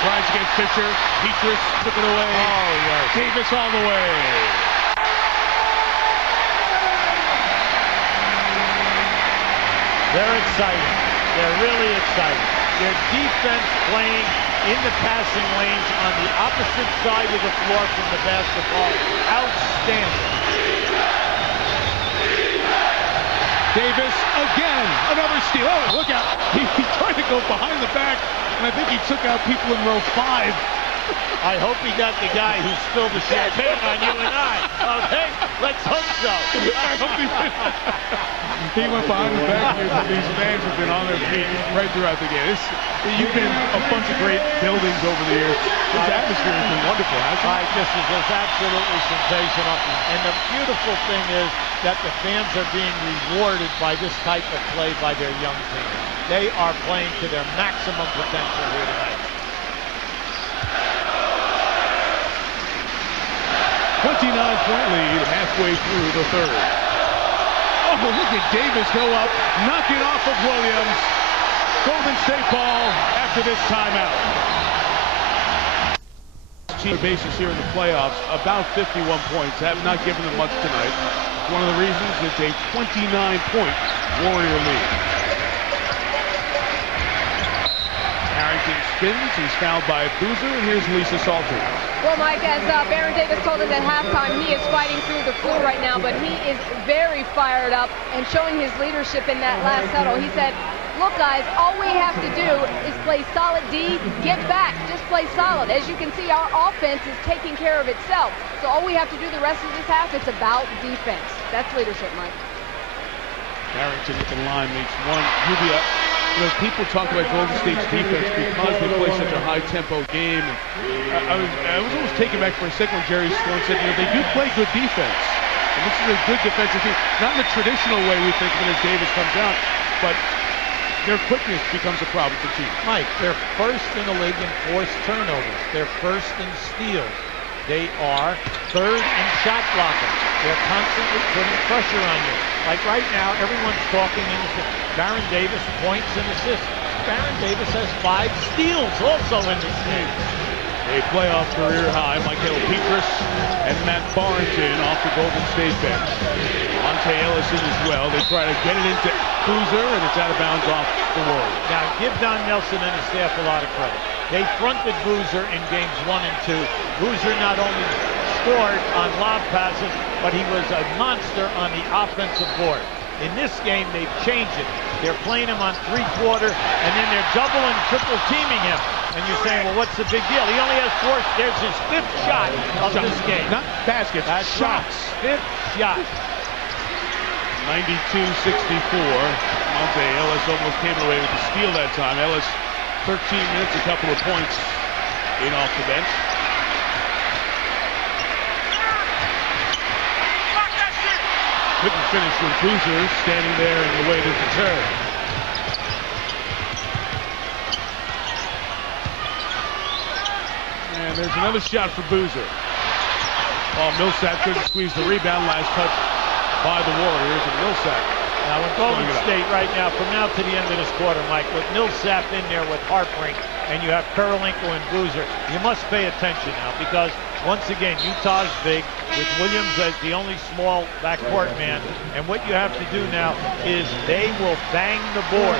Tries against Fisher. Petrus took it away. Oh, yes. Davis all the way. They're excited. They're really excited. Their defense playing in the passing lanes on the opposite side of the floor from the basketball. Outstanding. Davis again, another steal. Oh, look out. He tried to go behind the back, and I think he took out people in row 5. I hope he got the guy who spilled the champagne on you and I. Okay, let's hope so. I hope he did. He went behind the back here, but these fans have been on their feet right throughout the game. You've been a bunch of great buildings over the years. This atmosphere has been wonderful, hasn't it? This is absolutely sensational. And the beautiful thing is that the fans are being rewarded by this type of play by their young team. They are playing to their maximum potential here tonight. 29-point lead halfway through the third. Oh, look at Davis go up, knock it off of Williams. Golden State ball after this timeout. Team basis here in the playoffs, about 51 points. Have not given them much tonight. One of the reasons it's a 29-point Warrior lead. Harrington spins, he's fouled by Boozer, and here's Lisa Salter. Well, Mike, as Baron Davis told us at halftime, he is fighting through the flu right now, but he is very fired up and showing his leadership in that last huddle. He said, look, guys, all we have to do is play solid D, get back, just play solid. As you can see, our offense is taking care of itself. So all we have to do the rest of this half, it's about defense. That's leadership, Mike. Harrington at the line makes one. Rubio. You know, people talk about Golden State's defense because they play such a high high-tempo game. I was almost taken back for a second when Jerry Sloan said, they do play good defense. And this is a good defensive team. Not in the traditional way we think of it as Davis comes out, but their quickness becomes a problem for teams. Mike, they're first in the league in forced turnovers. They're first in steals. They are third in shot blocking. They're constantly putting pressure on you. Like right now, everyone's talking in the Baron Davis points and assists. Baron Davis has 5 steals also in this game. A playoff career high. Michael Petrus and Matt Barrington off the Golden State bench. Monte Ellison as well. They try to get it into Boozer, and it's out of bounds off the Warriors. Now, give Don Nelson and his staff a lot of credit. They fronted Boozer in games 1 and 2. Boozer not only scored on lob passes, but he was a monster on the offensive board. In this game, they've changed it. They're playing him on 3-quarter, and then they're double and triple teaming him. And you're saying, well, what's the big deal? He only has 4. There's his 5th shot of this game. Not baskets, that's shots. 5th shot. 92-64. Monte Ellis almost came away with the steal that time. Ellis, 13 minutes, a couple of points in off the bench. Couldn't finish with Boozer standing there in the way to deter. And there's another shot for Boozer. While Millsap couldn't squeeze the rebound, last touch by the Warriors, and Millsap. Now in Golden State right now, from now to the end of this quarter, Mike, with Millsap in there with Harpring, and you have Kirilenko and Boozer, you must pay attention now, because once again, Utah's big, with Williams as the only small backcourt man, and what you have to do now is they will bang the board.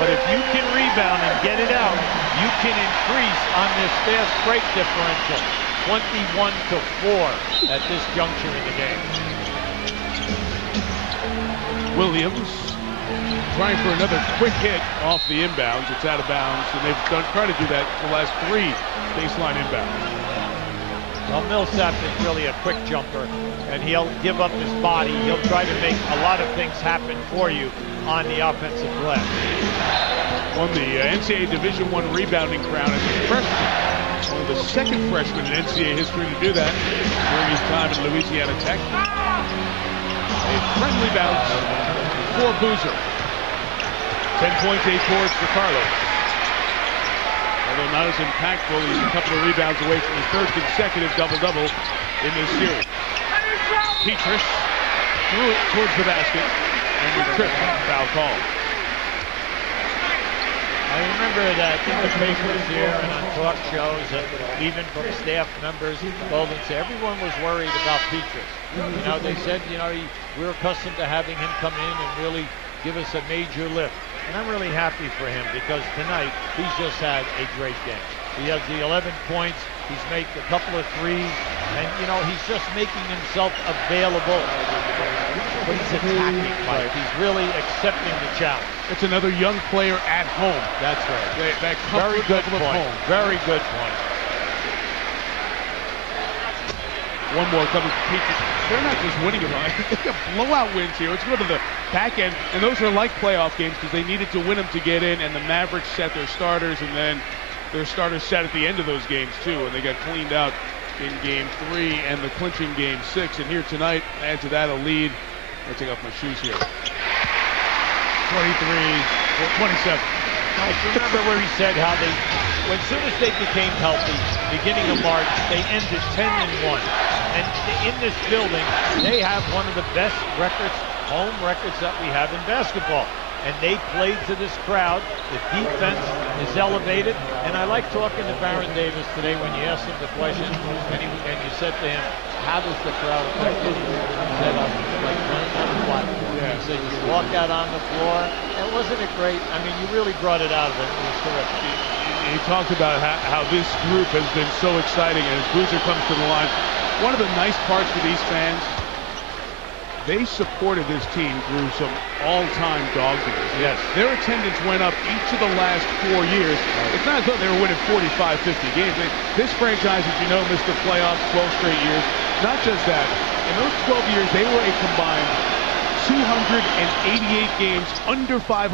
But if you can rebound and get it out, you can increase on this fast break differential, 21-4 at this juncture in the game. Williams trying for another quick hit off the inbounds. It's out of bounds, and they've tried to do that for the last 3 baseline inbounds. Well, Millsap is really a quick jumper, and he'll give up his body. He'll try to make a lot of things happen for you on the offensive glass. Won the NCAA Division I rebounding crown as a freshman. One of the second freshmen in NCAA history to do that during his time at Louisiana Tech. A friendly bounce for Boozer. 10 points, 8 boards for Carlos. Although not as impactful, he's a couple of rebounds away from his 3rd consecutive double-double in this series. Petrus threw it towards the basket, and the trip foul call. I remember that in the papers here and on talk shows, and even from staff members, Golden State, everyone was worried about Petrus. You know, they said, we're accustomed to having him come in and really give us a major lift. And I'm really happy for him, because tonight he's just had a great game. He has the 11 points, he's made a couple of threes, and he's just making himself available. But he's attacking, Mike. He's really accepting the challenge. It's another young player at home. That's right. That very good point. Home. Very good point. One more coming from Petrus. They're not just winning it, they got blowout wins here. Let's go to the back end, and those are like playoff games because they needed to win them to get in, and the Mavericks set their starters, and then their starters sat at the end of those games too, and they got cleaned out in Game 3 and the clinching Game 6. And here tonight, add to that a lead. I'll take off my shoes here. 23-27. Mike, remember where he said how they, as soon as they became healthy, beginning of March, they ended 10-1. And in this building, they have one of the best records, home records that we have in basketball. And they played to this crowd. The defense is elevated. And I like talking to Baron Davis today when you asked him the question, and you said to him, how does the crowd affect you? He said, like playing on the what? Yeah. He said, you walk out on the floor. And wasn't it great? I mean, you really brought it out of it. It was terrific. He talked about how this group has been so exciting as Boozer comes to the line. One of the nice parts for these fans, they supported this team through some all-time dog days. Yes. Their attendance went up each of the last 4 years. Right. It's not as though they were winning 45, 50 games. This franchise, as you know, missed the playoffs 12 straight years. Not just that. In those 12 years, they were a combined 288 games under 500.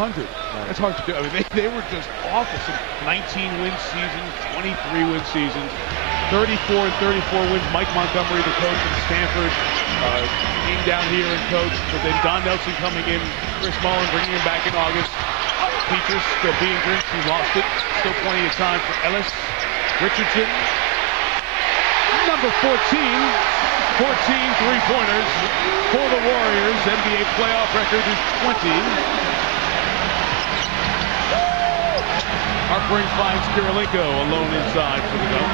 That's hard to do. I mean, they were just awful. Some 19-win seasons, 23-win seasons, 34 and 34 wins. Mike Montgomery, the coach at Stanford, came down here and coached. But then Don Nelson coming in, Chris Mullen bringing him back in August. Peaches still being Grinch, he lost it. Still plenty of time for Ellis. Richardson, number 14. 14 three-pointers for the Warriors. NBA playoff record is 20. Harpering finds Kirilenko alone inside for the dunk.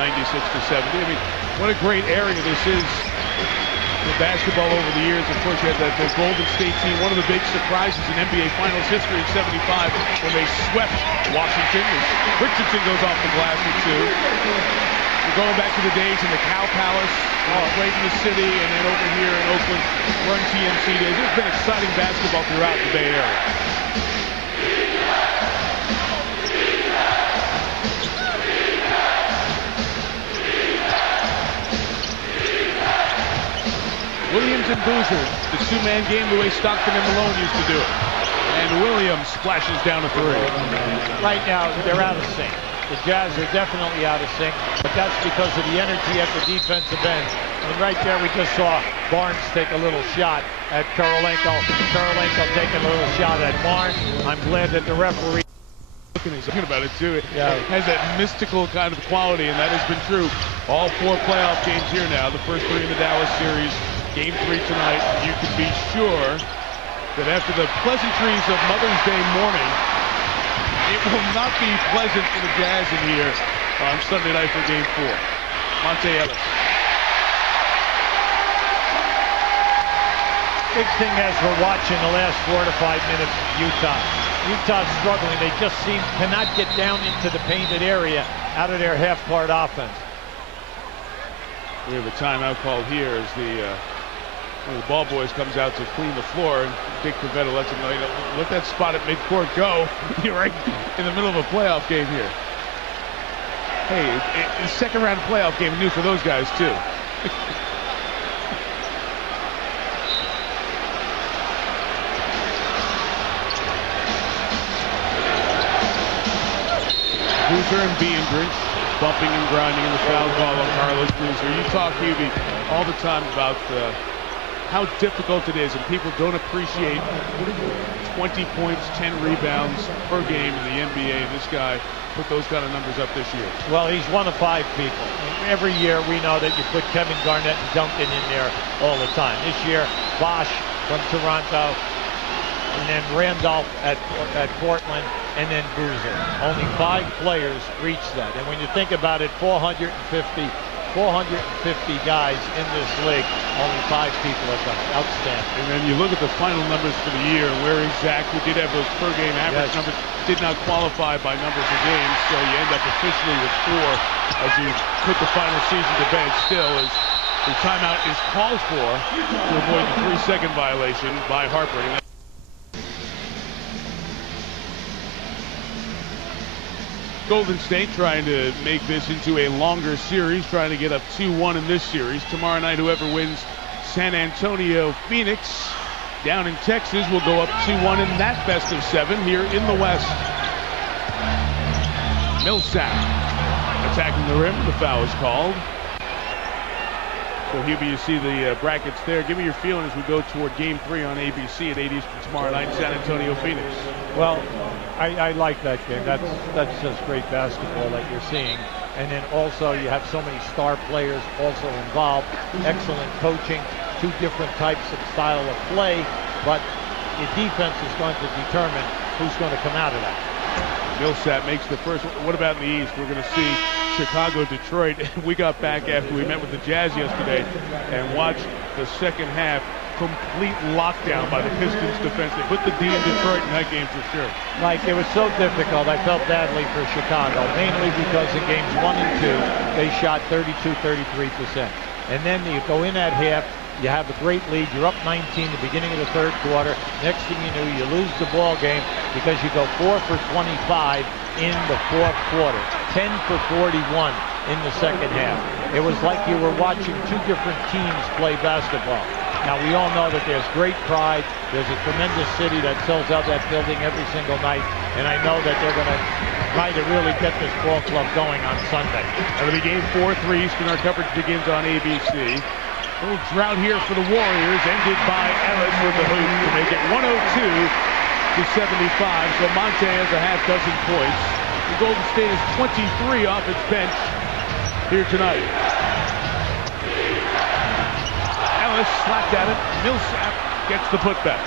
96-70. I mean, what a great area this is for basketball over the years. Of course, you had the Golden State team, one of the big surprises in NBA Finals history in '75 when they swept Washington. Richardson goes off the glass with two. We're going back to the days in the Cow Palace, right in the city, and then over here in Oakland, Run TMC days. There's been exciting basketball throughout the Bay Area. Williams and Boozer, the two-man game the way Stockton and Malone used to do it. And Williams splashes down a three. Right now, they're out of sync. The Jazz are definitely out of sync, but that's because of the energy at the defensive end. And right there, we just saw Barnes take a little shot at Kirilenko. Kirilenko taking a little shot at Barnes. I'm glad that the referee... He's talking about it too. It Yeah. has that mystical kind of quality, and that has been true all four playoff games here now. The first three in the Dallas series, Game 3 tonight. You can be sure that after the pleasantries of Mother's Day morning, it will not be pleasant for the Jazz in here on Sunday night for Game 4. Monte Ellis. Big thing as we're watching the last 4 to 5 minutes of Utah. Utah's struggling. They just cannot get down into the painted area out of their half-court offense. We have a timeout called here as one of the ball boys comes out to clean the floor, and Dick Pavetta lets him know, let that spot at midcourt go. You're right in the middle of a playoff game here. Hey, it's a second round playoff game, new for those guys too. Boozer and Grinch bumping and grinding in the foul call on Carlos Boozer. You talk, Hubie, all the time about how difficult it is, and people don't appreciate 20 points, 10 rebounds per game in the NBA. This guy put those kind of numbers up this year. Well, he's one of 5 people. Every year we know that you put Kevin Garnett and Duncan in there all the time. This year, Bosch from Toronto, and then Randolph at Portland, and then Boozer. Only 5 players reached that. And when you think about it, 450 guys in this league, only 5 people have done it. Outstanding. And then you look at the final numbers for the year, where Zach, who did have those per game average numbers, did not qualify by numbers of games, so you end up officially with 4 as you put the final season to bed. Still, as the timeout is called for to avoid the 3-second violation by Harper. Golden State trying to make this into a longer series, trying to get up 2-1 in this series. Tomorrow night, whoever wins San Antonio, Phoenix, down in Texas, will go up 2-1 in that best of 7 here in the West. Millsap attacking the rim. The foul is called. So Hubie, you see the brackets there. Give me your feeling as we go toward Game 3 on ABC at 8 Eastern tomorrow night, San Antonio, Phoenix. Well, I like that game. That's just great basketball that you're seeing. And then also you have so many star players also involved. Excellent coaching, 2 different types of style of play, but the defense is going to determine who's going to come out of that. Millsap makes the first. What about in the East? We're going to see Chicago, Detroit. We got back after we met with the Jazz yesterday and watched the second half. Complete lockdown by the Pistons defense. They put the D in Detroit in that game for sure. Like, it was so difficult. I felt badly for Chicago, mainly because in games 1 and 2, they shot 32-33%. And then you go in at half, you have a great lead, you're up 19 the beginning of the 3rd quarter. Next thing you know, you lose the ball game because you go 4 for 25 in the 4th quarter, 10 for 41 in the 2nd half. It was like you were watching 2 different teams play basketball. Now, we all know that there's great pride. There's a tremendous city that sells out that building every single night, and I know that they're going to try to really get this ball club going on Sunday. That'll be game 4-3 Eastern. Our coverage begins on ABC. A little drought here for the Warriors, ended by Ellis with the hoop to make it 102-75. So Monte has a half dozen points. The Golden State is 23 off its bench here tonight. Ellis slapped at it. Millsap gets the putback.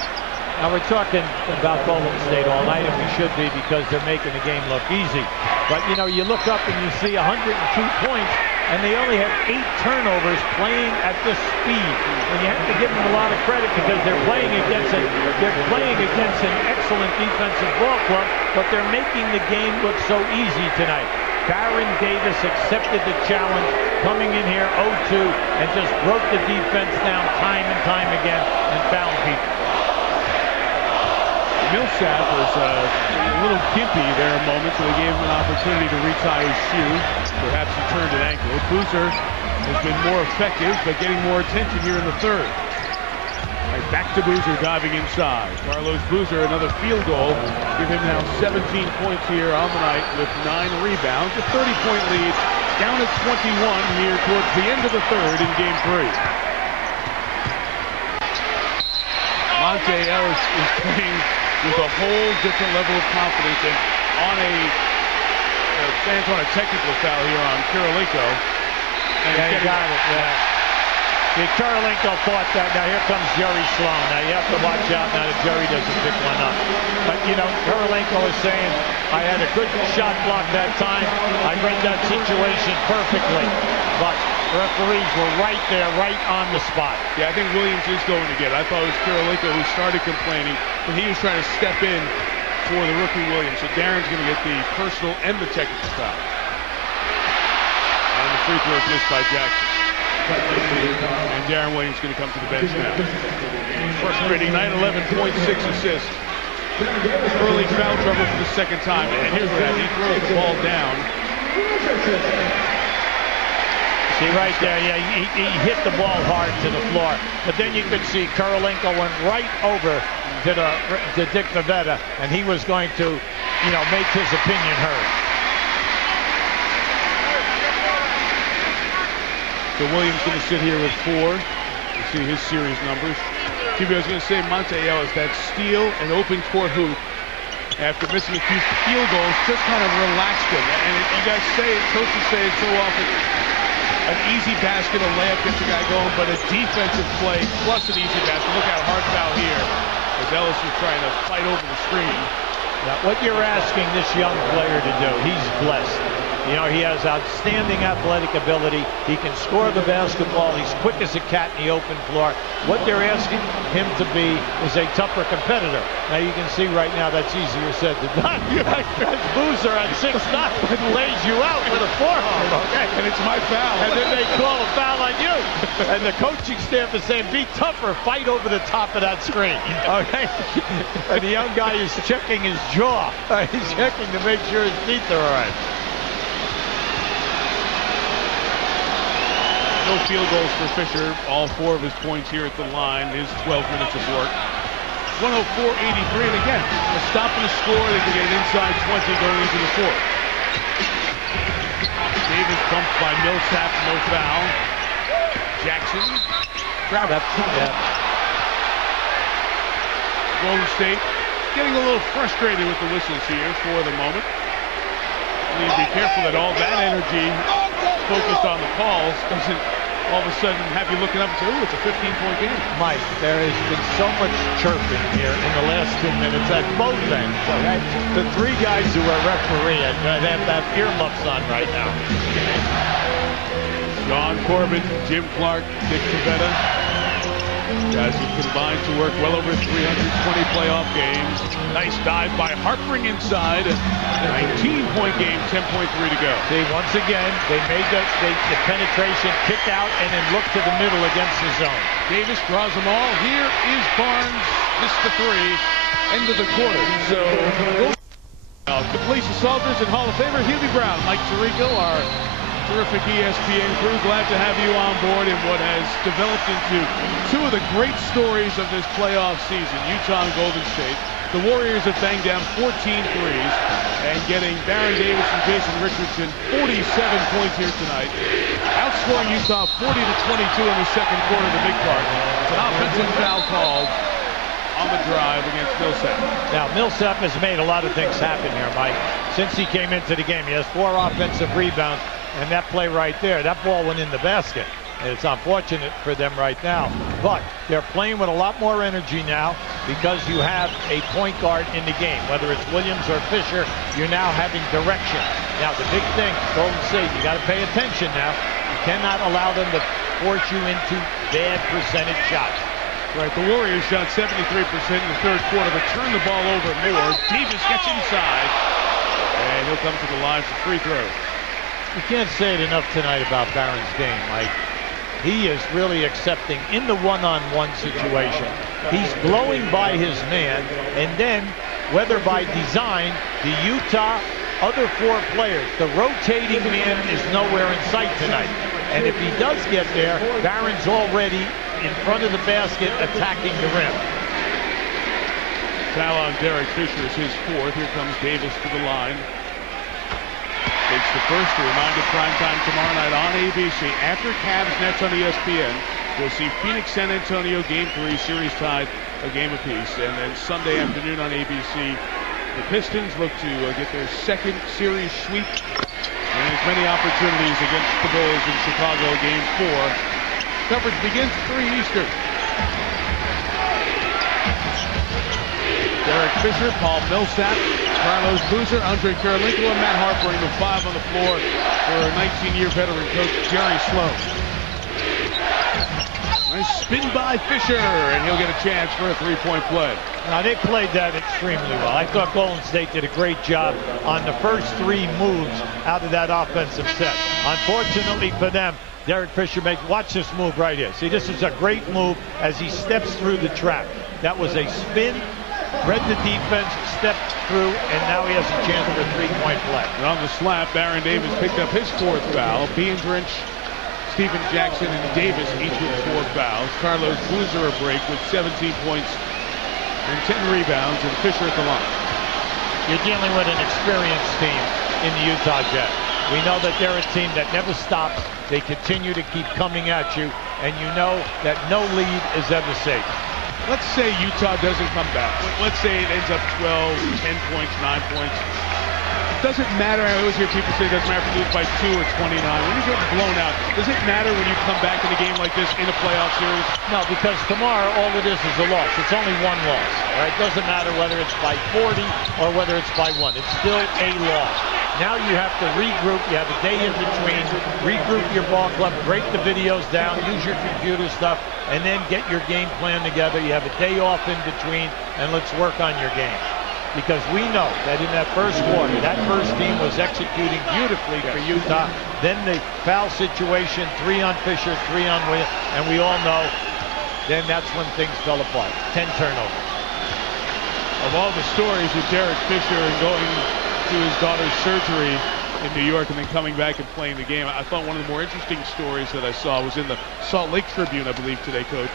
Now, we're talking about Golden State all night, and we should be, because they're making the game look easy. But, you know, you look up and you see 102 points, and they only have 8 turnovers playing at this speed. And you have to give them a lot of credit, because they're playing against an excellent defensive ball club, but they're making the game look so easy tonight. Baron Davis accepted the challenge, coming in here 0-2, and just broke the defense down time and time again and found people. Millsap was a little gimpy there a moment, so they gave him an opportunity to retie his shoe. Perhaps he turned an ankle. Boozer has been more effective, but getting more attention here in the third. Right, back to Boozer diving inside. Carlos Boozer, another field goal. Give him now 17 points here on the night with 9 rebounds. A 30-point lead, down at 21 here towards the end of the third in game 3. Monte Ellis is playing with a whole different level of confidence, and on stands on a technical foul here on Kirilenko. And yeah, you got it, yeah. See, Kirilenko thought that. Now here comes Jerry Sloan. Now you have to watch out now that Jerry doesn't pick one up. But, you know, Kirilenko is saying, I had a good shot block that time. I read that situation perfectly. But referees were right there, right on the spot. Yeah, I think Williams is going to get it. I thought it was Kirilenko who started complaining, but he was trying to step in for the rookie Williams. So Darren's going to get the personal and the technical foul. And the free throw is missed by Jackson. And Darren Williams is going to come to the bench now. Frustrating night, 11.6 assists. Early foul trouble for the second time. And here's what happens. He throws the ball down. See right there, yeah, he hit the ball hard to the floor. But then you could see Kirilenko went right over to Dick Favetta, and he was going to, you know, make his opinion heard. So Williams going to sit here with 4. You see his series numbers. TV, I was going to say Monte Ellis, that steal and open court hoop after missing a few field goals just kind of relaxed him. And you guys say it, coaches say it so often, an easy basket, a layup gets the guy going, but a defensive play plus an easy basket. Look how hard foul here as Ellis is trying to fight over the screen. Now, what you're asking this young player to do, he's blessed. You know, he has outstanding athletic ability. He can score the basketball. He's quick as a cat in the open floor. What they're asking him to be is a tougher competitor. Now, you can see right now that's easier said than done. Boozer at 6'9" lays you out with a forearm, okay? And it's my foul. And then they call a foul on you. And the coaching staff is saying, be tougher, fight over the top of that screen, okay? And the young guy is checking his jaw. He's checking to make sure his teeth are all right. No field goals for Fisher. All 4 of his points here at the line. His 12 minutes of work. 104-83, and again, a stop and a score. They can get it inside 20 going into the 4th. Davis bumped by Millsap, no foul. Jackson. Golden State getting a little frustrated with the whistles here for the moment. You need to be careful that all that energy focused on the calls doesn't all of a sudden have you looking up and say, ooh, it's a 15-point game. Mike, there has been so much chirping here in the last 2 minutes at both ends, okay? The 3 guys who are refereeing, they have to have earmuffs on right now. John Corbett, Jim Clark, Dick Favetta. Guys who combined to work well over 320 playoff games. Nice dive by Harpering inside. 19-point game, 10.3 to go. See, once again, they made the penetration, kick out, and then look to the middle against the zone. Davis draws them all. Here is Barnes. Missed the 3. End of the quarter. So, the police assaulters and Hall of Famer Hubie Brown. Mike Tirico, our terrific ESPN crew. Glad to have you on board in what has developed into two of the great stories of this playoff season, Utah and Golden State. The Warriors have banged down 14 threes and getting Baron Davis and Jason Richardson 47 points here tonight. Outscoring Utah 40-22 in the second quarter of the big part. It's an offensive foul called on the drive against Millsap. Now, Millsap has made a lot of things happen here, Mike. Since he came into the game, he has 4 offensive rebounds, and that play right there, that ball went in the basket. And it's unfortunate for them right now, but they're playing with a lot more energy now because you have a point guard in the game. Whether it's Williams or Fisher, you're now having direction. Now, the big thing, Golden State, you got to pay attention now. You cannot allow them to force you into bad percentage shots. Right, the Warriors shot 73% in the third quarter, but turned the ball over more. Davis gets inside, and he'll come to the line for free throws. You can't say it enough tonight about Baron's game, Mike. He is really accepting in the one-on-one situation. He's blowing by his man, and then, whether by design, the Utah other 4 players, the rotating man is nowhere in sight tonight. And if he does get there, Baron's already in front of the basket attacking the rim. Foul on Derek Fisher is his 4th. Here comes Davis to the line. Takes the first. A reminder, primetime tomorrow night on ABC. After Cavs Nets on ESPN, we'll see Phoenix San Antonio Game 3, series tied a game apiece. And then Sunday afternoon on ABC, the Pistons look to get their second series sweep. And as many opportunities against the Bulls in Chicago, Game 4. Coverage begins 3 Eastern. Derek Fisher, Paul Millsap, Carlos Boozer, Andre Kirilenko, and Matt Harpering, the 5 on the floor for a 19-year veteran coach, Jerry Sloan. Nice spin by Fisher, and he'll get a chance for a 3-point play. Now, they played that extremely well. I thought Golden State did a great job on the first 3 moves out of that offensive set. Unfortunately for them, Derek Fisher watch this move right here. See, this is a great move as he steps through the trap. That was a spin, read the defense, stepped through, and now he has a chance for a 3-point play. And on the slap, Baron Davis picked up his 4th foul. Beandrinch, Stephen Jackson, and Davis each with 4 fouls. Carlos Boozer a break with 17 points and 10 rebounds, and Fisher at the line. You're dealing with an experienced team in the Utah Jazz. We know that they're a team that never stops. They continue to keep coming at you, and you know that no lead is ever safe. Let's say Utah doesn't come back. Let's say it ends up 12, 10 points, 9 points. It doesn't matter. I always hear people say it doesn't matter if you lose by 2 or 29. When you're getting blown out, does it matter when you come back in a game like this in a playoff series? No, because tomorrow all it is a loss. It's only 1 loss. All right? It doesn't matter whether it's by 40 or whether it's by 1. It's still a loss. Now you have to regroup. You have a day in between. Regroup your ball club. Break the videos down. Use your computer stuff. And then get your game plan together. You have a day off in between. And let's work on your game. Because we know that in that first quarter, that first team was executing beautifully for Utah. Then the foul situation, 3 on Fisher, 3 on Williams. And we all know then that's when things fell apart. 10 turnovers. Of all the stories with Derek Fisher and going to his daughter's surgery in New York and then coming back and playing the game, I thought one of the more interesting stories that I saw was in the Salt Lake Tribune, I believe, today, Coach,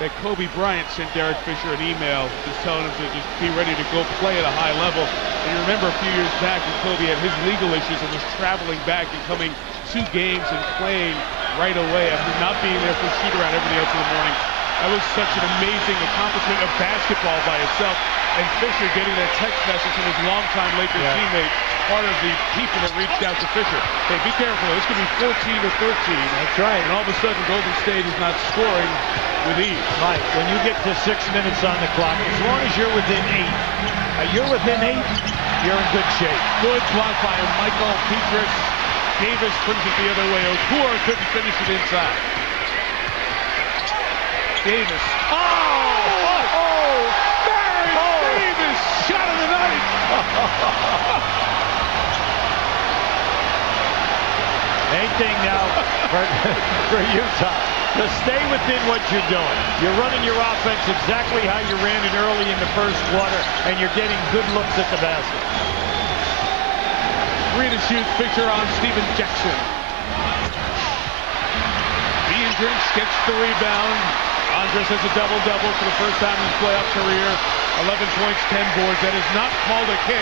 that Kobe Bryant sent Derek Fisher an email just telling him to just be ready to go play at a high level. And you remember a few years back when Kobe had his legal issues and was traveling back and coming to games and playing right away after not being there for shoot-around every day up in the morning. That was such an amazing accomplishment of basketball by itself. And Fisher getting that text message from his longtime Lakers teammate, part of the people that reached out to Fisher. Hey, be careful. This could be 14 or 13. That's right. And all of a sudden, Golden State is not scoring with ease. Right. When you get to 6 minutes on the clock, as long as you're within 8, you're within 8, you're in good shape. Good block by Michael Petrus. Davis brings it the other way. Okur couldn't finish it inside. Davis. Davis, shot of the night. Main thing now for Utah to stay within what you're doing. You're running your offense exactly how you ran it early in the first quarter, and you're getting good looks at the basket. 3 to shoot. Fisher on Stephen Jackson. Andrus gets the rebound. Andrus has a double-double for the first time in his playoff career. 11 points, 10 boards. That is not called a kick.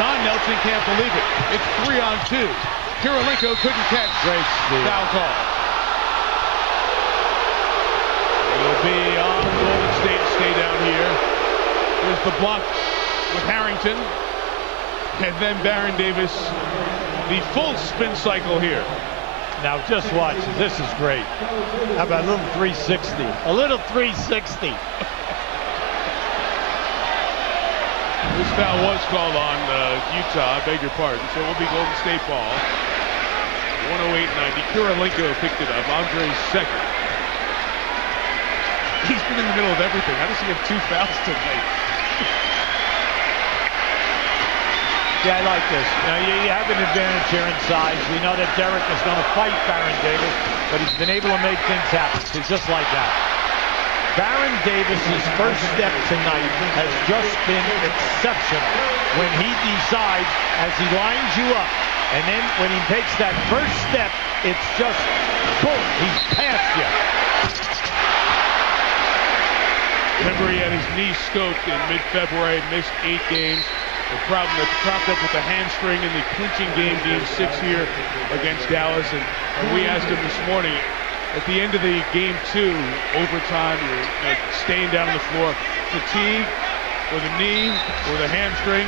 Don Nelson can't believe it. It's 3-on-2. Kirilenko couldn't catch. Great steal. Foul call. It'll be on Golden State to stay down here. There's the block with Harrington. And then Baron Davis, the full spin cycle here. Now just watch. This is great. How about a little 360? A little 360. This foul was called on Utah. I beg your pardon. So it will be Golden State ball. 108-90. Kirilenko picked it up. Andre's second. He's been in the middle of everything. How does he have 2 fouls tonight? Yeah, I like this. Now, you have an advantage here in size. We know that Derek is going to fight Baron Davis, but he's been able to make things happen. He's just like that. Baron Davis's first step tonight has just been exceptional. When he decides, as he lines you up, and then when he takes that first step, it's just boom, he's past you. Remember, he had his knee scoped in mid-February, missed 8 games. The problem that's propped up with the hamstring in the clinching game 6 here against Dallas. And we asked him this morning, at the end of the game 2, overtime, you're staying down on the floor, fatigue, or the knee, or the hamstring.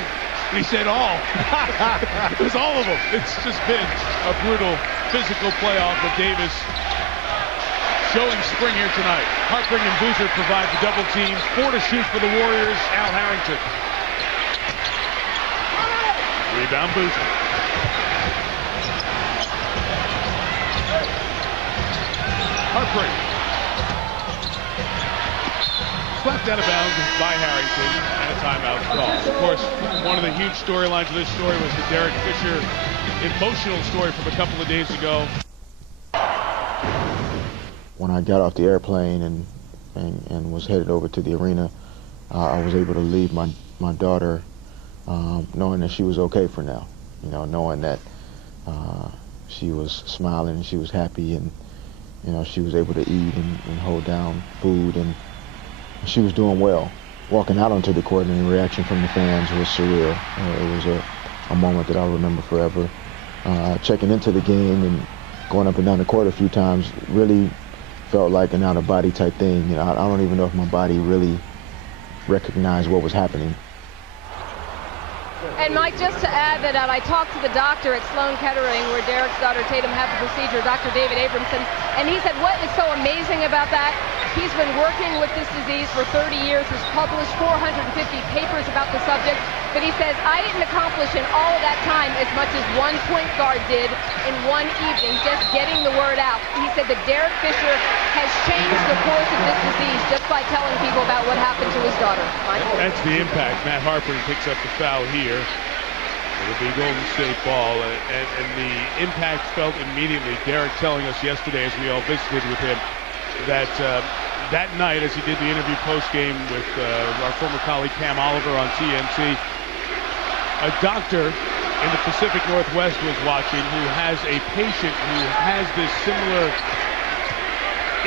He said all. It was all of them. It's just been a brutal physical playoff with Davis showing spring here tonight. Harpring and Boozer provide the double teams. 4 to shoot for the Warriors. Al Harrington. Rebound Boozer. Harpring. Slapped out of bounds by Harrington and a timeout call. Of course, one of the huge storylines of this story was the Derek Fisher emotional story from a couple of days ago. When I got off the airplane and was headed over to the arena, I was able to leave my daughter knowing that she was okay for now, knowing that she was smiling and she was happy, and she was able to eat and hold down food, and she was doing well. Walking out onto the court and the reaction from the fans was surreal. It was a moment that I'll remember forever. Checking into the game and going up and down the court a few times really felt like an out-of-body type thing. I don't even know if my body really recognized what was happening. And Mike, just to add that I talked to the doctor at Sloan Kettering, where Derek's daughter Tatum had the procedure, Dr. David Abramson, and he said what is so amazing about that, he's been working with this disease for 30 years, has published 450 papers about the subject, but he says, I didn't accomplish in all of that time as much as one point guard did in one evening, just getting the word out. He said that Derek Fisher has changed the course of this disease just by telling people about what happened to his daughter. Mike? That's the impact. Matt Harpring picks up the foul here. It'll be Golden State ball, and the impact felt immediately. Derek telling us yesterday, as we all visited with him, that that night, as he did the interview post-game with our former colleague Pam Oliver on TNT, a doctor in the Pacific Northwest was watching who has a patient who has this similar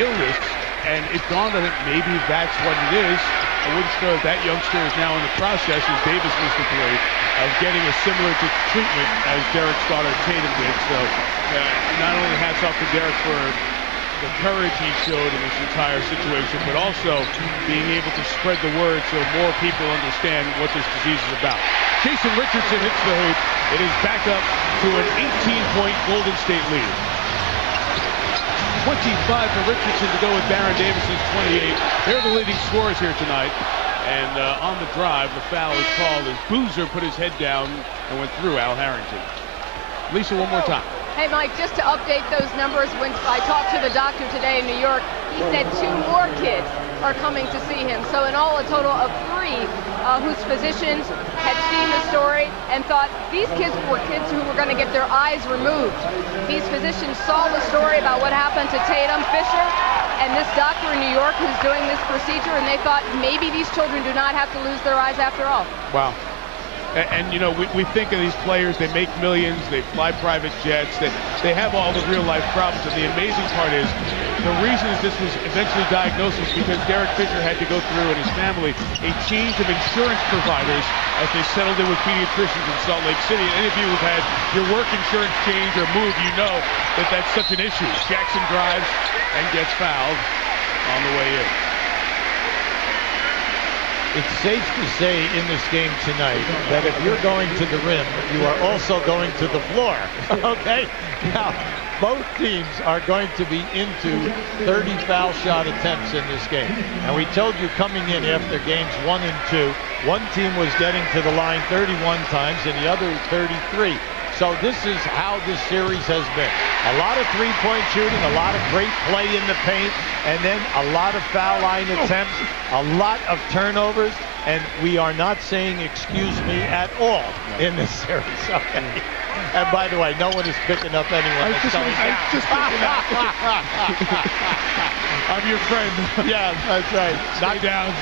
illness, and it dawned on him maybe that's what it is. I wouldn't know that youngster is now in the process, as Davis missed the three, of getting a similar treatment as Derek's daughter Tatum did. So not only hats off to Derek for the courage he showed in this entire situation, but also being able to spread the word so more people understand what this disease is about. Jason Richardson hits the hoop. It is back up to an 18-point Golden State lead. 25 for Richardson to go with Baron Davis's 28. They're the leading scorers here tonight. And on the drive, the foul is called as Boozer put his head down and went through Al Harrington. Lisa, one more time. Hey, Mike, just to update those numbers, when I talked to the doctor today in New York, he said 2 more kids are coming to see him. So in all, a total of 3 whose physicians had seen the story and thought these kids were kids who were going to get their eyes removed. These physicians saw the story about what happened to Tatum, Fisher, and this doctor in New York who's doing this procedure, and they thought maybe these children do not have to lose their eyes after all. Wow. And you know, we think of these players, they make millions, they fly private jets, they have all the real life problems. And the amazing part is, the reason that this was eventually diagnosed was because Derek Fisher had to go through, and his family, a change of insurance providers as they settled in with pediatricians in Salt Lake City. And any of you who've had your work insurance change or move, you know that that's such an issue. Jackson drives and gets fouled on the way in. It's safe to say in this game tonight that if you're going to the rim, you are also going to the floor. Okay? Now, both teams are going to be into 30 foul shot attempts in this game. And we told you coming in after games 1 and 2, one team was getting to the line 31 times and the other 33. So this is how this series has been. A lot of three-point shooting, a lot of great play in the paint, and then a lot of foul line attempts, a lot of turnovers, and we are not saying excuse me at all in this series. Okay. And by the way, no one is picking up anyone. Just picking up. I'm your friend. Yeah, that's right. Stay down.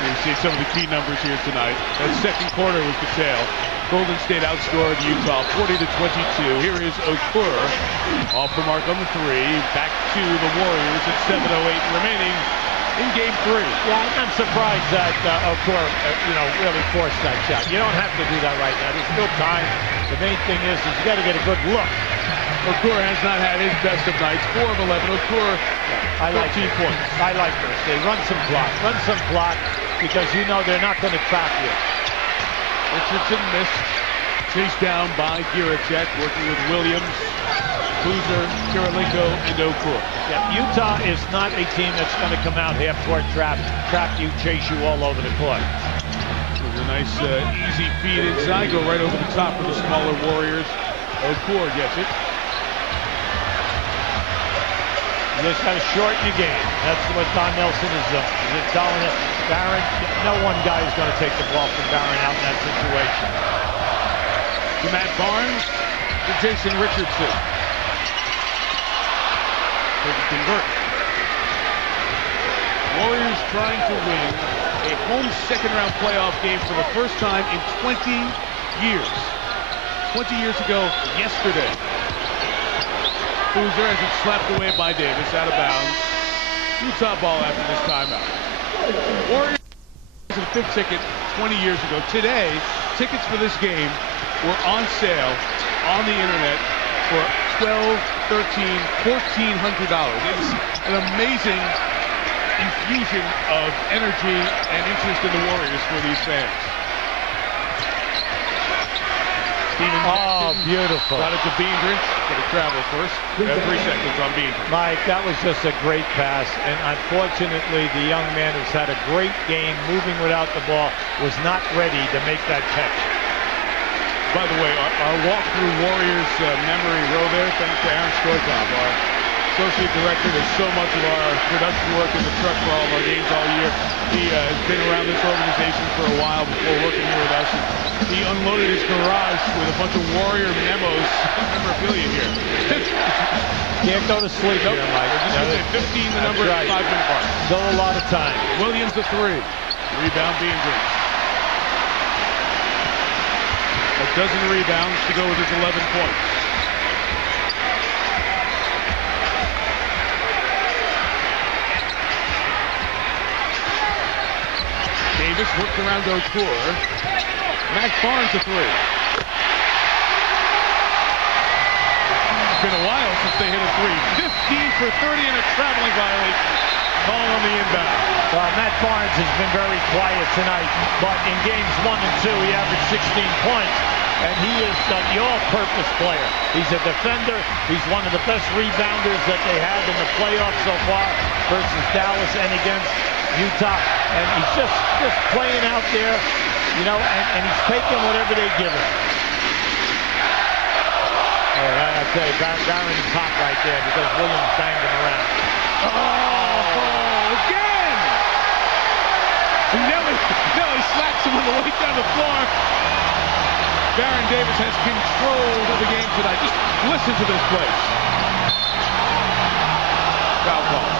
You see some of the key numbers here tonight. That second quarter was the tale. Golden State outscored Utah 40-22. Here is Okur off the mark on the three. Back to the Warriors at 7:08 remaining in game 3. Yeah, I'm surprised that Okur, really forced that shot. You don't have to do that right now. There's still time. The main thing is you got to get a good look. Okur has not had his best of nights. 4 of 11. Okur, 13 points. I like this. They run some clock, because you know they're not going to trap you. Richardson missed. Chased down by Giracek, working with Williams, Boozer, Kirilenko, and Okur. Yeah, Utah is not a team that's going to come out half-court trap you, chase you all over the court. There's a nice easy feed inside, go right over the top of the smaller Warriors. Okur gets it. You just got to shorten the game. That's what Don Nelson is telling it. Barron, no one guy is going to take the ball from Barron out in that situation. To Matt Barnes, to Jason Richardson. They can convert. Warriors trying to win a home second-round playoff game for the first time in 20 years. 20 years ago yesterday. Boozer has it slapped away by Davis, out of bounds. Utah ball after this timeout. Warriors a fifth ticket 20 years ago. Today, tickets for this game were on sale on the internet for $1,200, $1,300, $1,400. It's an amazing infusion of energy and interest in the Warriors for these fans. Oh, beautiful. Got it to Beandridge. Got to travel first. 3 seconds on Beandridge. Mike, that was just a great pass. And unfortunately, the young man who's had a great game moving without the ball was not ready to make that catch. By the way, our walk-through Warriors memory row there, thanks to Aaron Storkov, our associate director, does so much of our production work in the truck for all of our games all year. He has been around this organization for a while before working here with us. He unloaded his garage with a bunch of Warrior memos, memorabilia here. Can't go to sleep Nope. here, Mike. Just 15, the number, right. 5-minute mark. Still a lot of time. Williams the 3. Rebound Beandridge. A dozen rebounds to go with his 11 points. Davis worked around Okur. Matt Barnes a 3. It's been a while since they hit a 3. 15 for 30 and a traveling violation. Call on the inbound. Well, Matt Barnes has been very quiet tonight, but in games 1 and 2, he averaged 16 points, and he is the all-purpose player. He's a defender. He's one of the best rebounders that they had in the playoffs so far versus Dallas and against Utah. And he's just playing out there, and he's taking whatever they give him. Oh, I tell you, Barron is hot right there because Williams banged him around. Oh, again! Nelly slacks him on the way down the floor. Baron Davis has control of the game tonight. Just listen to this place. Foul call.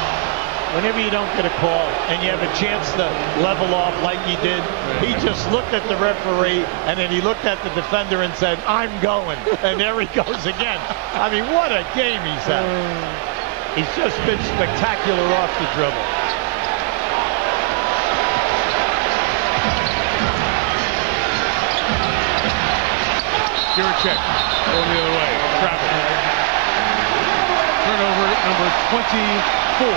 whenever you don't get a call and you have a chance to level off like he did, he just looked at the referee and then he looked at the defender and said, "I'm going." And there he goes again. I mean, what a game he's had. He's just been spectacular off the dribble. Kirilenko going the other way. Traffic. Turnover number 24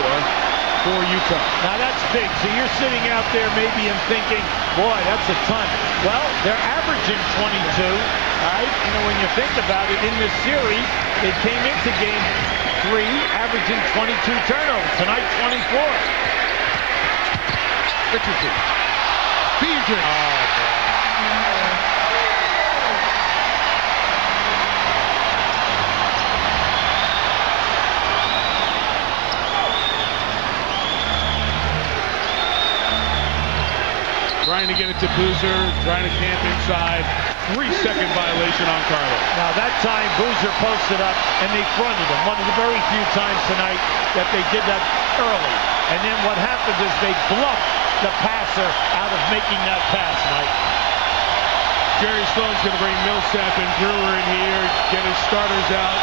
for Utah. Now that's big. So you're sitting out there maybe and thinking, boy, that's a ton. Well, they're averaging 22. All right. You know, when you think about it, in this series, they came into game 3 averaging 22 turnovers. Tonight, 24. Richardson. Beatrice. Oh, Trying to get it to Boozer, trying to camp inside. 3-second violation on Carlos. Now that time Boozer posted up and they fronted him. One of the very few times tonight that they did that early. And then what happens is they bluff the passer out of making that pass, Mike. Jerry Sloan's going to bring Millsap and Brewer in here, get his starters out.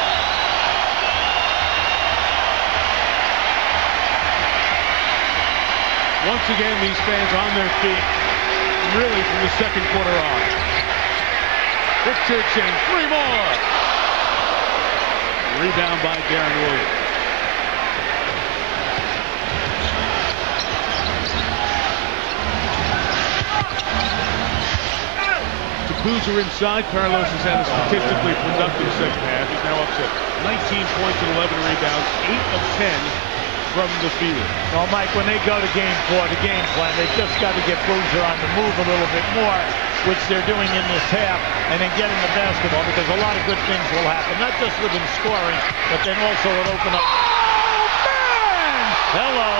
Once again, these fans on their feet, really from the second quarter on. Richardson, 3 more. Rebound by Darren Williams. To Boozer inside. Carlos has had a statistically productive second half. He's now up to 19 points and 11 rebounds, 8 of 10. From the field. Well, Mike, when they go to game 4, the game plan, they've just got to get Boozer on the move a little bit more, which they're doing in this half, and then getting the basketball, because a lot of good things will happen, not just with him scoring, but then also it'll open up. Oh, man! Hello.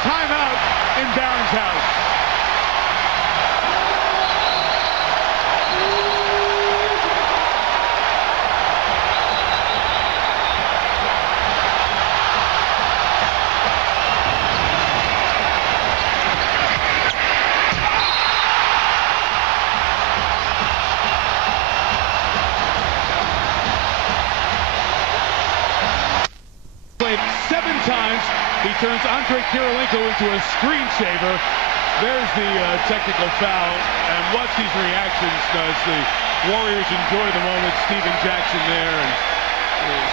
Timeout in Barron's house. Played 7 times. He turns Andre Kirilenko into a screensaver. There's the technical foul. And watch these reactions as the Warriors enjoy the moment. Steven Jackson there. And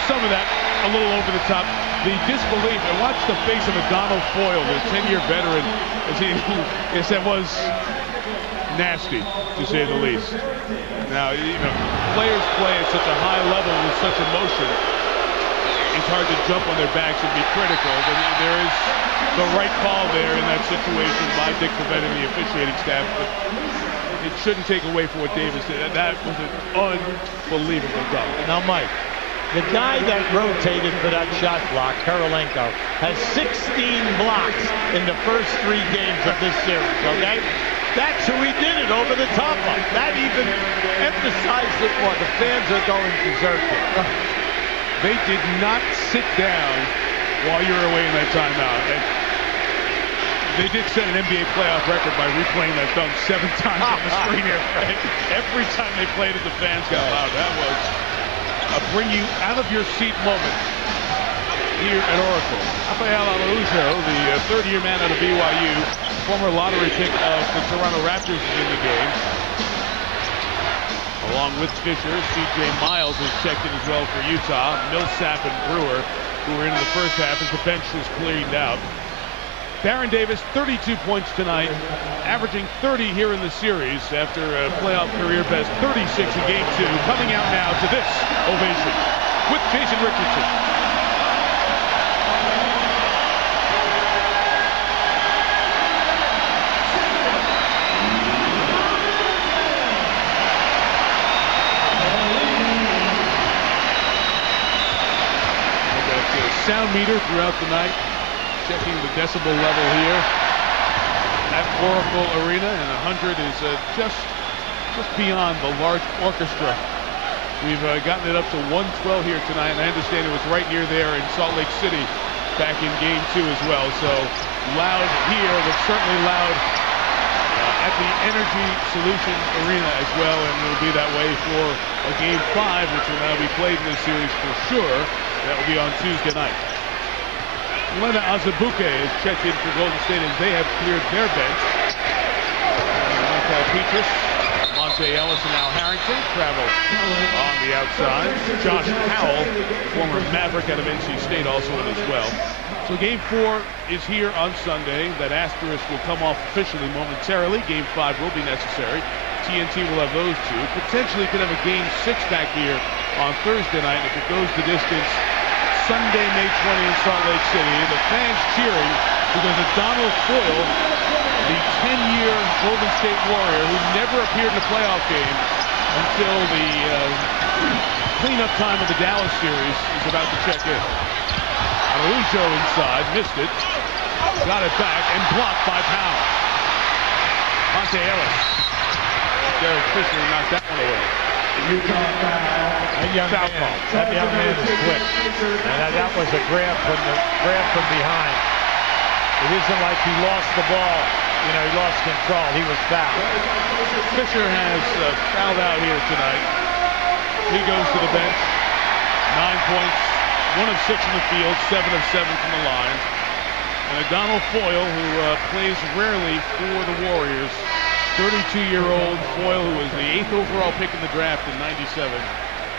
some of that a little over the top. The disbelief. And watch the face of Donald Foyle, the 10-year veteran. As he, yes, that was nasty, to say the least. Now, you know, players play at such a high level with such emotion. It's hard to jump on their backs and be critical, but there is the right call there in that situation by Dick Pavett and the officiating staff. But it shouldn't take away from what Davis did. That was an unbelievable goal. Now, Mike, the guy that rotated for that shot block, Kirilenko, has 16 blocks in the first 3 games of this series, okay? That's who he did it over the top of. That even emphasized it more. The fans are going berserk here. They did not sit down while you were away in that timeout. And they did set an NBA playoff record by replaying that dunk 7 times on the screen here. Right? Every time they played it, the fans got loud. That was a bring you out of your seat moment here at Oracle. Rafael Araujo, the third-year man out of BYU, former lottery pick of the Toronto Raptors, is in the game. Along with Fisher, C.J. Miles has checked in as well for Utah. Millsap and Brewer, who were in the first half as the bench was cleaned out. Baron Davis, 32 points tonight, averaging 30 here in the series after a playoff career best 36 in Game 2. Coming out now to this ovation with Jason Richardson. Sound meter throughout the night, checking the decibel level here at Oracle Arena, and 100 is just just beyond the large orchestra. We've gotten it up to 112 here tonight, and I understand it was right near there in Salt Lake City back in Game 2 as well. So loud here, but certainly loud at the Energy Solutions Arena as well, and it'll be that way for a Game 5, which will now be played in this series for sure. That will be on Tuesday night. Lena Azubuike is checked in for Golden State as they have cleared their bench. Michael Petrus, Monte Ellis, and Al Harrington travel on the outside. Josh Howell, former Maverick out of NC State, also in as well. So Game 4 is here on Sunday. That asterisk will come off officially momentarily. Game 5 will be necessary. TNT will have those two. Potentially could have a Game 6 back here on Thursday night if it goes the distance. Sunday, May 20 in Salt Lake City. The fans cheering because of Donald Foyle, the 10-year Golden State Warrior who never appeared in a playoff game until the cleanup time of the Dallas series is about to check in. Araujo inside, missed it, got it back, and blocked by Powell. Monte Ellis. Derek Fisher knocked that one away. That young man is quick. And that was a grab from behind. It isn't like he lost the ball. You know, he lost control. He was fouled. Fisher has fouled out here tonight. He goes to the bench. 9 points, 1 of 6 in the field, 7 of 7 from the line. And Donald Foyle, who plays rarely for the Warriors, 32-year-old Foyle, who was the 8th overall pick in the draft in '97,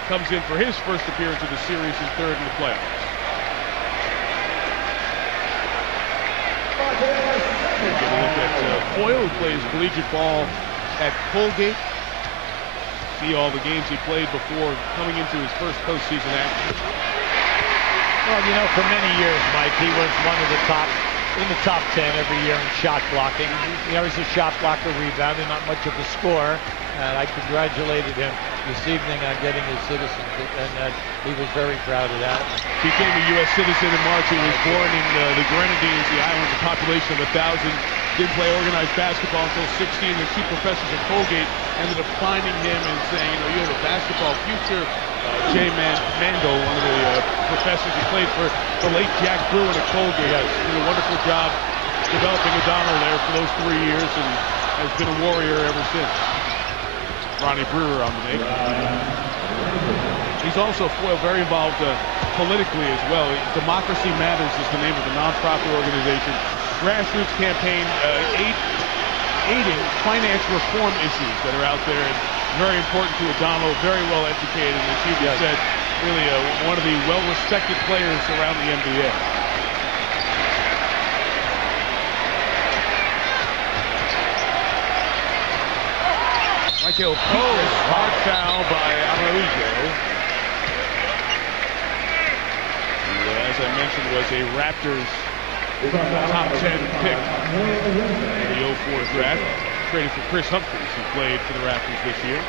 comes in for his first appearance of the series, his 3rd in the playoffs. Take a look at Foyle, who plays collegiate ball at Colgate. See all the games he played before coming into his first postseason action. Well, you know, for many years, Mike, he was one of the top, in the top 10 every year in shot blocking. You know, he's a shot blocker, rebounder, not much of a scorer. And I congratulated him this evening on getting his citizenship, and he was very proud of that. Became a U.S. citizen in March. He was born in the Grenadines, the island with a population of 1,000. Didn't play organized basketball until 16. The 2 professors at Colgate ended up finding him and saying, you know, you have a basketball future. Jay Mandel, one of the professors who played for the late Jack Bruin at Colgate, did a wonderful job developing O'Donnell there for those 3 years and has been a Warrior ever since. Ronnie Brewer on the make. He's also Foyle very involved politically as well. Democracy Matters is the name of the nonprofit organization. Grassroots campaign aiding finance reform issues that are out there. And very important to O'Donnell, very well educated, and as you said, really one of the well-respected players around the NBA. Michael Petrus, hard foul by Araujo, who, as I mentioned, was a Raptors top 10 pick in the 04 draft. Traded for Chris Humphries, who played for the Raptors this year.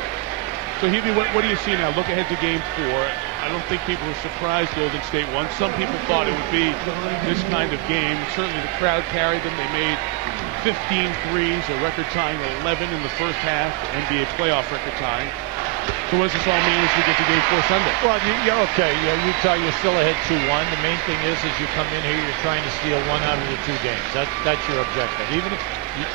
So, Hubie, what do you see now? Look ahead to Game 4. I don't think people were surprised Golden State won. Some people thought it would be this kind of game. Certainly the crowd carried them. They made 15 threes, a record-tying 11 in the first half, NBA playoff record-tying. So what does this all mean as we get to Game 4 Sunday? Well, you're okay. Utah, you're still ahead 2-1. The main thing is you come in here, you're trying to steal 1 out of the 2 games. That's your objective. Even if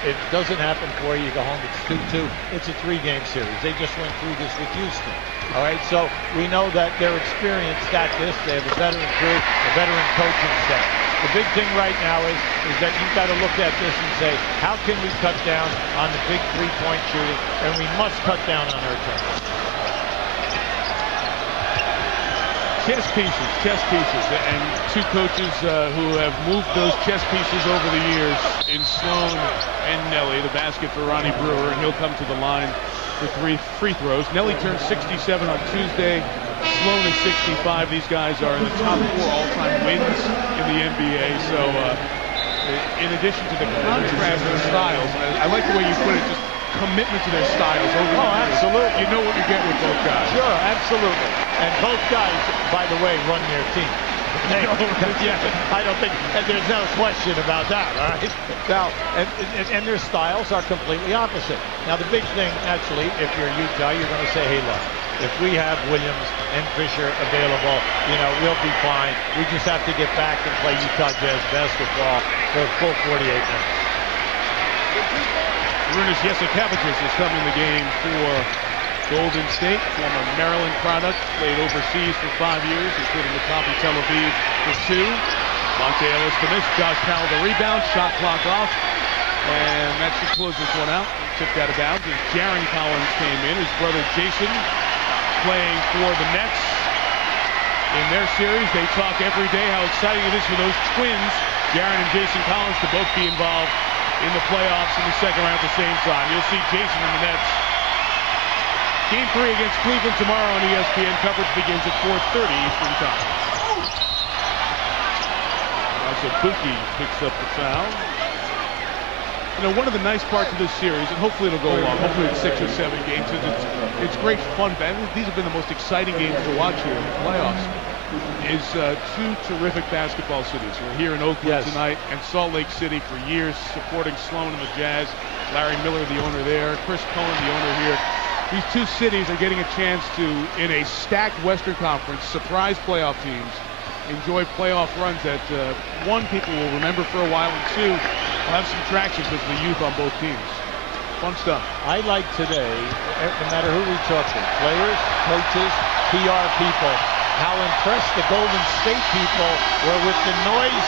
it doesn't happen for you, you go home, it's 2-2. It's a 3-game series. They just went through this with Houston. All right, so we know that they're experienced at this. They have a veteran crew, a veteran coaching staff. The big thing right now is that you've got to look at this and say, how can we cut down on the big 3-point shooting? And we must cut down on our turnovers. Chess pieces, and 2 coaches who have moved those chess pieces over the years in Sloan and Nelly. The basket for Ronnie Brewer, and he'll come to the line for 3 free throws. Nelly turned 67 on Tuesday. Sloan is 65. These guys are in the top 4 all-time wins in the NBA. So, in addition to the contrast in styles, I like the way you put it, just commitment to their styles over the years. Absolutely. You know what you get with both guys. Sure, absolutely. And both guys, by the way, run their team. I don't think, and there's no question about that, all right? Now, and their styles are completely opposite. Now, the big thing, naturally, if you're Utah, you're going to say, hey, look, if we have Williams and Fisher available, we'll be fine. We just have to get back and play Utah Jazz basketball for a full 48 minutes. Runas Yesikevicius is coming in the game for Golden State, former Maryland product, played overseas for 5 years, including Maccabi Tel Aviv for 2. Monte Ellis to miss, Josh Powell the rebound, shot clock off, and that should close this one out. Tipped out of bounds as Jaren Collins came in, his brother Jason playing for the Nets. In their series, they talk every day how exciting it is for those twins, Jaren and Jason Collins, to both be involved in the playoffs in the second round at the same time. You'll see Jason in the Nets. Game 3 against Cleveland tomorrow on ESPN. Coverage begins at 4:30 Eastern Time. So Buki picks up the foul. One of the nice parts of this series, and hopefully it'll go long, hopefully it's 6 or 7 games, it's great fun. These have been the most exciting games to watch here in the playoffs, is 2 terrific basketball cities. We're here in Oakland tonight, and Salt Lake City for years, supporting Sloan and the Jazz. Larry Miller, the owner there, Chris Cohen, the owner here. These 2 cities are getting a chance to, in a stacked Western Conference, surprise playoff teams, enjoy playoff runs that, 1, people will remember for a while, and 2, will have some traction because of the youth on both teams. Fun stuff. I like today, no matter who we talk to, players, coaches, PR people, how impressed the Golden State people were with the noise